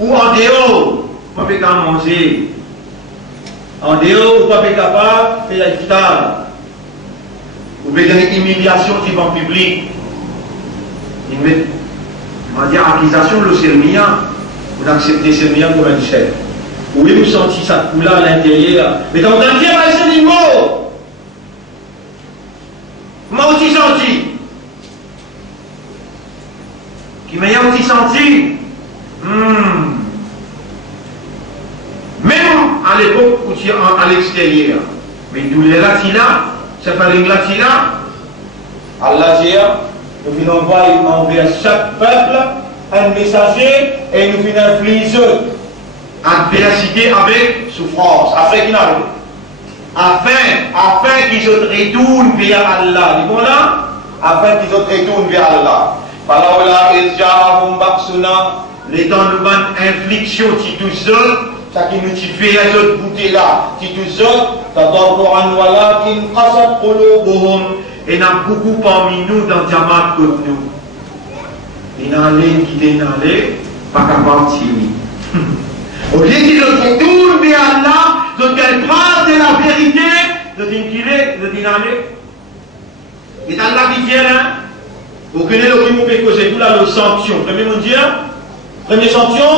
ou en dehors. Vous ne pouvez pas manger. En dehors, vous ne pouvez pas faire l'iftar. Vous pouvez donner humiliation devant le public. On va dire accusation, le sermien. Vous acceptez le sermien comme un chef. Vous pouvez vous sentir ça coule à l'intérieur. Mais dans un tiers, c'est des mots. Moi aussi senti. Qui m'a aussi senti. Même à l'époque où tu es à l'extérieur, mais tous les latins, ça fait les latins, Allah dit, nous venons envoyer à chaque peuple un messager et nous venons infliger adversité avec souffrance, afin qu'ils n'arrivent. Afin qu'ils se retournent vers Allah. Dis-moi là, afin qu'ils se retournent vers Allah. Falaola Ezjahum Baksuna, les temps nous vantent infliction, si tous seuls. Ça qui nous fait les autres bouter là, qui tous autres, tadarru'an walakin qasat qulubuhum, et n'a beaucoup parmi nous dans Jamaat comme nous. Il n'a allé qui est allé, pas capable de tirer. Au lieu qu'ils retournent vers Allah, de qu'elle parle de la vérité, de dire qu'il est, de dire allé. Et Allah qui vient là, vous connaissez le qui peut causer tout là, le sanction. Première sanction,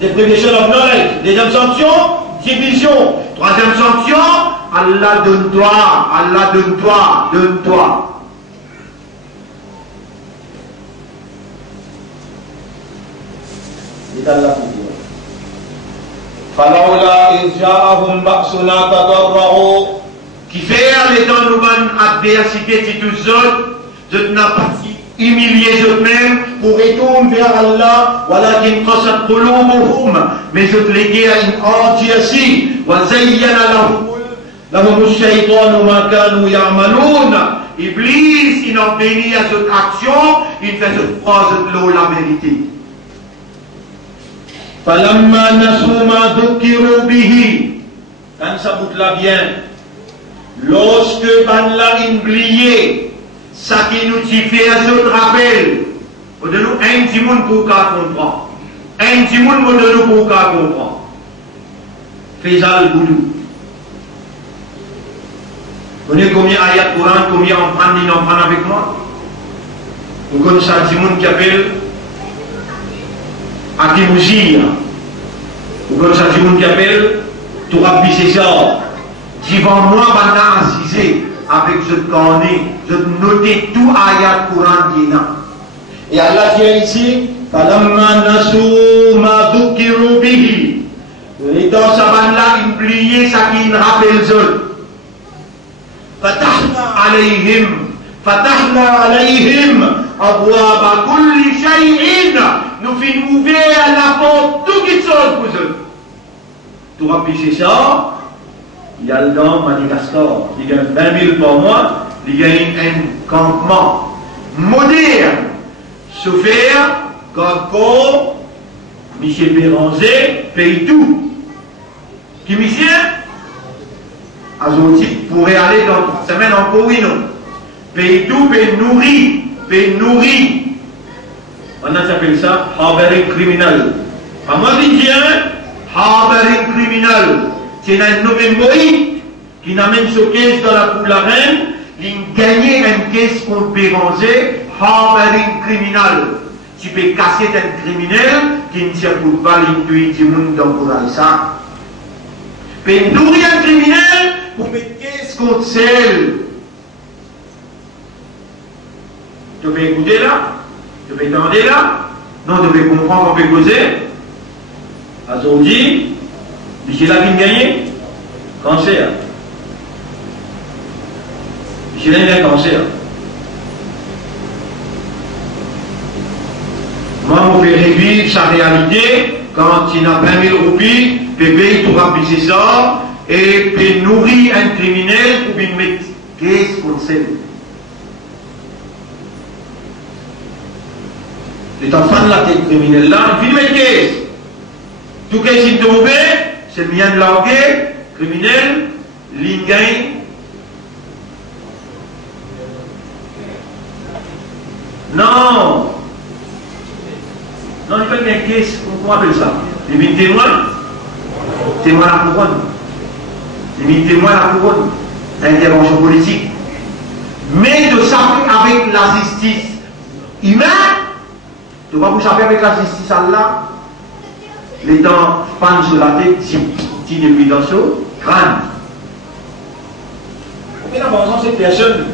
deprivation of knowledge. Deuxième sanction, division. Troisième sanction, Allah donne-toi, Allah donne-toi, donne-toi. C'est Allah qui dit. Falaola izja'ahum ba'suna tadarra'u. Qui fait les temps nous bonnes adversité si tous autres, je n'ai pas humilier eux-mêmes pour retourner vers Allah, walakin qasat qulubuhum, mais je te l'ai dit à une endurci, wa zayyana lahum ash-shaytanu ma kanu ya'malun. Iblis, il en bénit à cette action, il fait cette phrase de l'eau, la vérité. Falamma nasu ma dhukiru bihi, quand ça bout là bien, lorsque ban l'a oublié, ça qui nous fait un autre rappel, de nous un petit monde pour qu'à comprendre. Un petit monde de nous pour qu'à comprendre. Faisal Boudou. Vous connaissez combien d'ayats de Coran, combien on prend avec moi? Vous connaissez un petit monde qui appelle Akimoujir. Vous connaissez un petit monde qui appelle Tourabi César. Devant moi, maintenant assisé. Avec ce carnet, je notais tout ayat Coran qui est là. Et Allah dit ici, Falamma nasu ma dhukiru bihi. Et dans sa bande là, il oubliait ça qui nous rappelle eux. Fatahna alayhim abwaba kulli shay'in. Nous finissons ouvrir la porte tout qui chose pour eux. Tout rapide c'est ça. il y a le dans Madagascar, il gagne 20 000 par mois, il gagne un campement moderne, souffert, quand Michel Béranger paye tout. Qui Michel Azoti pourrait aller dans 3 semaines en Powino. Paye tout, paye nourri. On s'appelle ça harboring criminal. À moi, je dis harboring criminal. C'est un nommé Moïse qui n'amène ce caisse dans la cour de la reine, il gagne une caisse contre Béranger, harboring criminal. Tu peux casser un criminel qui ne tient pas l'intuit du monde dans ça. Tu peux nourrir un criminel pour mettre caisse contre celle. Tu peux écouter là? Tu peux entendre là? Non, tu peux comprendre, on peut causer. Aujourd'hui, Michel a gagné cancer. Michel a gagné cancer. Moi, on fait revivre sa réalité quand il a 20 000 roupies, bébé, il pourra pisser ça, et puis nourrir un criminel pour lui mettre qu'est-ce qu'on sait. Les enfants de la tête criminelle là, il met qu'est-ce. Tout qu'est-ce qui est tombé, c'est le mien de l'arguer, criminel, l'ingay. Non! Non, il faut qu'il y ait une caisse, comment on appelle ça? Les 1000 témoins? Témoins à la couronne. Les 1000 témoins à la couronne. Intervention politique. Mais de s'appuyer avec la justice humaine, tu vas vous appuyer avec la justice Allah, les dents panent sur la tête, si depuis dans ce crâne. Mais là, bon, cette personne,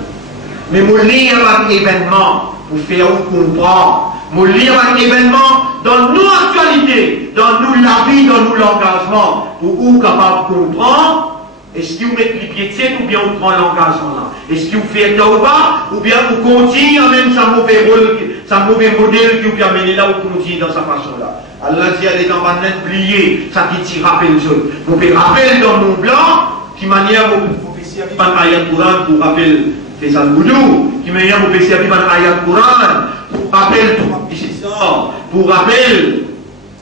mais vous lire un événement pour faire comprendre. Nous lire un événement dans nos actualités, dans nous la vie, dans nous l'engagement, pour vous capable de comprendre. Est-ce que vous mettez les pieds de tête ou bien vous prenez l'engagement là? Est-ce que vous faites tauba ou bien vous continuez même sa mauvais rôle, sa mauvais modèle que vous amenez là, vous continuez dans sa façon là? Allah dit à les enfants pliés, ça qui tire rappel seul. Vous faites rappel dans nos blancs, qui manière vous faites servir par ayat Coran pour rappel fait un boudou, qui manière vous faites servir par ayat Coran pour rappel pour rappel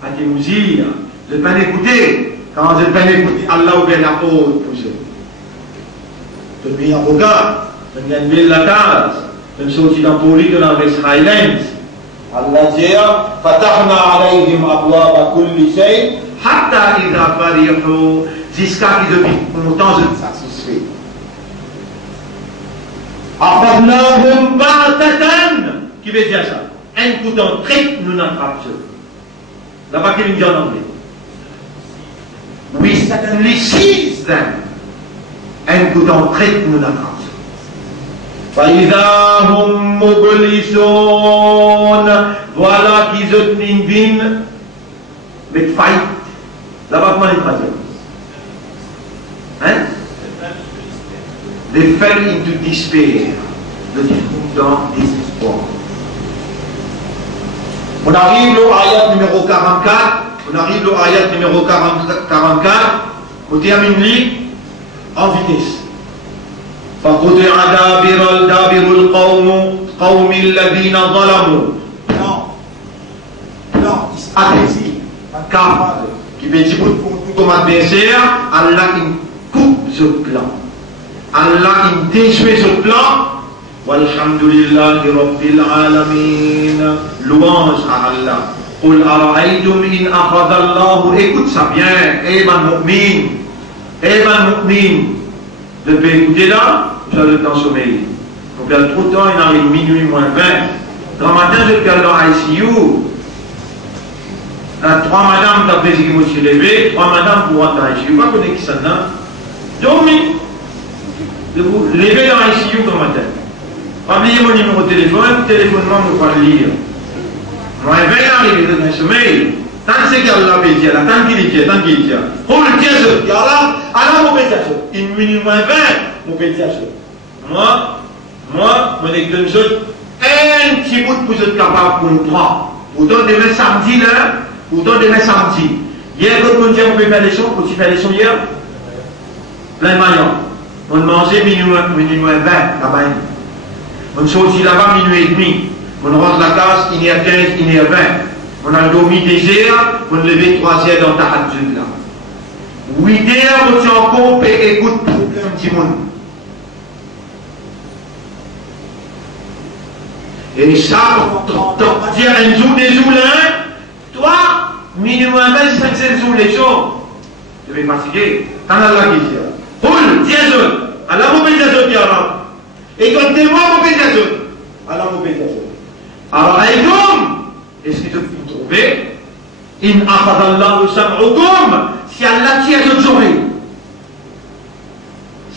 à qui vous dire, vous n'êtes pas écouté. Quand vous n'êtes pas écouté, Allah ouvre la porte pour vous. Vous êtes bien avocat, vous êtes bien la case, vous êtes sorti dans le poli de la West Highlands. Allah dit, Fatahna alayhim abwaba kulli shay, hatta idha farihu, jusqu'à qu'ils deviennent contents de satisfaire. Afadnahum ba'tatan, qui veut dire ça? Un coup d'entrée, nous n'attrapons pas. Là-bas, qu'il dit en anglais. We suddenly seize them. Un coup d'entrée, nous n'attrapons pas. فَإِذَا هُمْ مُبْلِسُونَ. Voilà qu'ils ont une vine, mais fight. Là-bas, comment il traduit? Hein? They fell into despair. Dans désespoir. On arrive au ayat numéro 44. On arrive au ayat numéro 44. On termine en vitesse. فَقُطِعَ دَابِرُ الْقَوْمِ الَّذِينَ ظَلَمُوا. Non, stratégie, car qui veut dire comme adversaire, Allah il coupe ce plan. Allah il détruit ce plan. Walhamdulillahi Rabbil Alamin. Louange à Allah. Qul ara'aytum in akhadha Allah. Écoute ça bien, mu'min. Vous devez écouter là, vous avez le temps sommeil. On perd trop de temps, il arrive minuit moins 20. Dans le matin, je perds dans ICU. 3 madames d'après ce qui m'ont levé, 3 madames pour rentrer dans ICU. Pas connaître qui ça là. Dormez. De vous lever dans ICU comme matin. Oubliez mon numéro de téléphone, téléphone-moi, je vais le lire. Moi, je vais arriver dans le sommeil. Tant que c'est qu'Allah peut dire, tant qu'il dit, tant qu'il dit. Pour le dire, Allah, mon pétage. Une minute moins 20, mon pétage. Moi, mon église, un petit bout pour être capable de comprendre. Autant demain samedi, là, autant demain samedi. Hier, quand on dit on peut faire les sons, quand tu fais les sons hier, plein maillon. On mangeait minuit 20 là-bas. On sortit là-bas minuit et demi. On rentre la case, il y a 15, il y a 20. On a dormi des heures, on levé 3 heures dans ta hadjud là. 8 heures, on tient en compte et écoute problème petit monde. Et ça, on dire un jour des oulins, toi, minimum 25 jours les choses. Je vais fatiguer. Quand Allah qui dit, roule, tiens, Allah vous paye des autres. Et quand t'es moi, vous paye des autres. Allah vous paye des autres. Alors, est-ce que tu peux trouver? In akhadallahu sam'ukum, si Allah tient d'autres oreilles.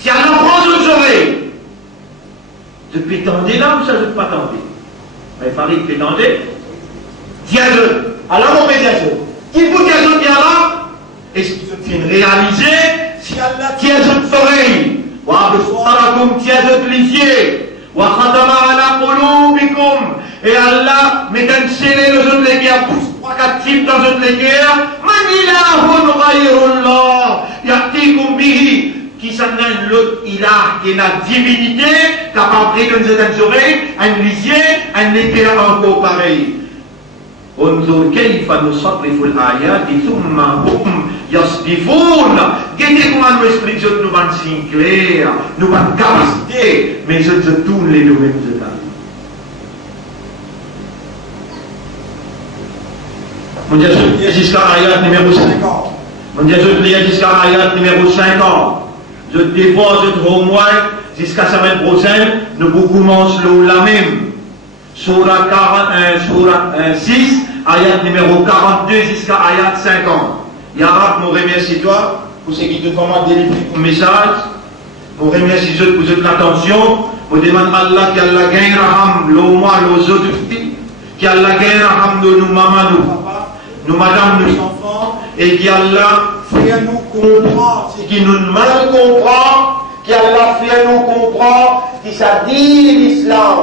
Si Allah prend d'autres oreilles. Tu peux tendre là ou ça ne peut pas tendre? Mais il fallait que tu tendre. Tiens d'autres. Allah vous paye des autres. Qui vous tient d'autres là? Est-ce que tu peux réaliser si Allah tient d'autres oreilles? Wa absarakum tient d'autres lisiers. Et Allah met un scellé dans une guerre, pousse 3-4 types dans une guerre. Manilahun ghayrullah, ya'tikum bihi, qui s'en a l'autre ilah, qui est la divinité, capable de donner une oreille, un lisier, un éclair encore pareil. انظر كيف نصرف الآيات ثم هم يصدفون. Regardez comment nous expliquons nous avons signes clairs, nous avons capacité, mais je tourne les domaines de ta vie. Mon Dieu, je lis jusqu'à ayat numéro 50. Mon Dieu, je lis jusqu'à ayat numéro 50. Je dépose au moins jusqu'à la semaine prochaine, nous commençons la même. Surah 6, ayat numéro 42 jusqu'à ayat 50. Ya Rab, nous remercie toi pour ce qui te commande de lire ton message. Nous remercie pour votre attention. Nous demandons à Allah qu'Allah gagne raham, l'au moins, les autres filles, qu'Allah gagne raham de nous, maman, nous, papa, nous, madame, nous, enfants, et qu'Allah fait nous comprendre ce qui nous mal comprend, qu'Allah fait nous comprendre qui ça dit l'islam.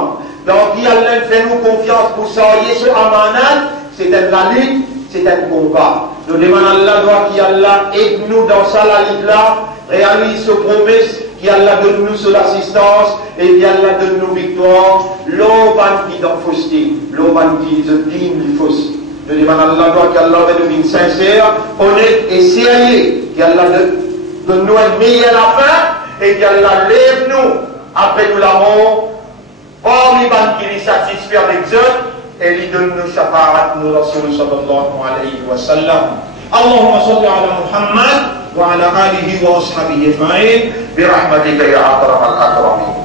Donc, qui Allah fait nous confiance pour ça, Yeshua Amanat, c'est un lutte, c'est un combat. Nous demandons à Allah qui Allah aide nous dans ça, la lutte là, réalise ce promesse, qui Allah donne nous son assistance, et qui Allah donne nous victoire. L'oban qui dans fausseté, l'oban qui digne le fausse. Nous demandons à Allah qui Allah donne nous sincère, honnête et sérieux, qui Allah donne nous un meilleur la fin, et qui Allah lève nous après nous la mort. Or, les banques qui les satisfait avec eux, et ils donnent nos shafarat, nos Rasul sallallahu alayhi wa sallam. Allahumma salli ala Muhammad wa ala alihi wa ashabihi ajma'in bi rahmatika ya akram al-akramin.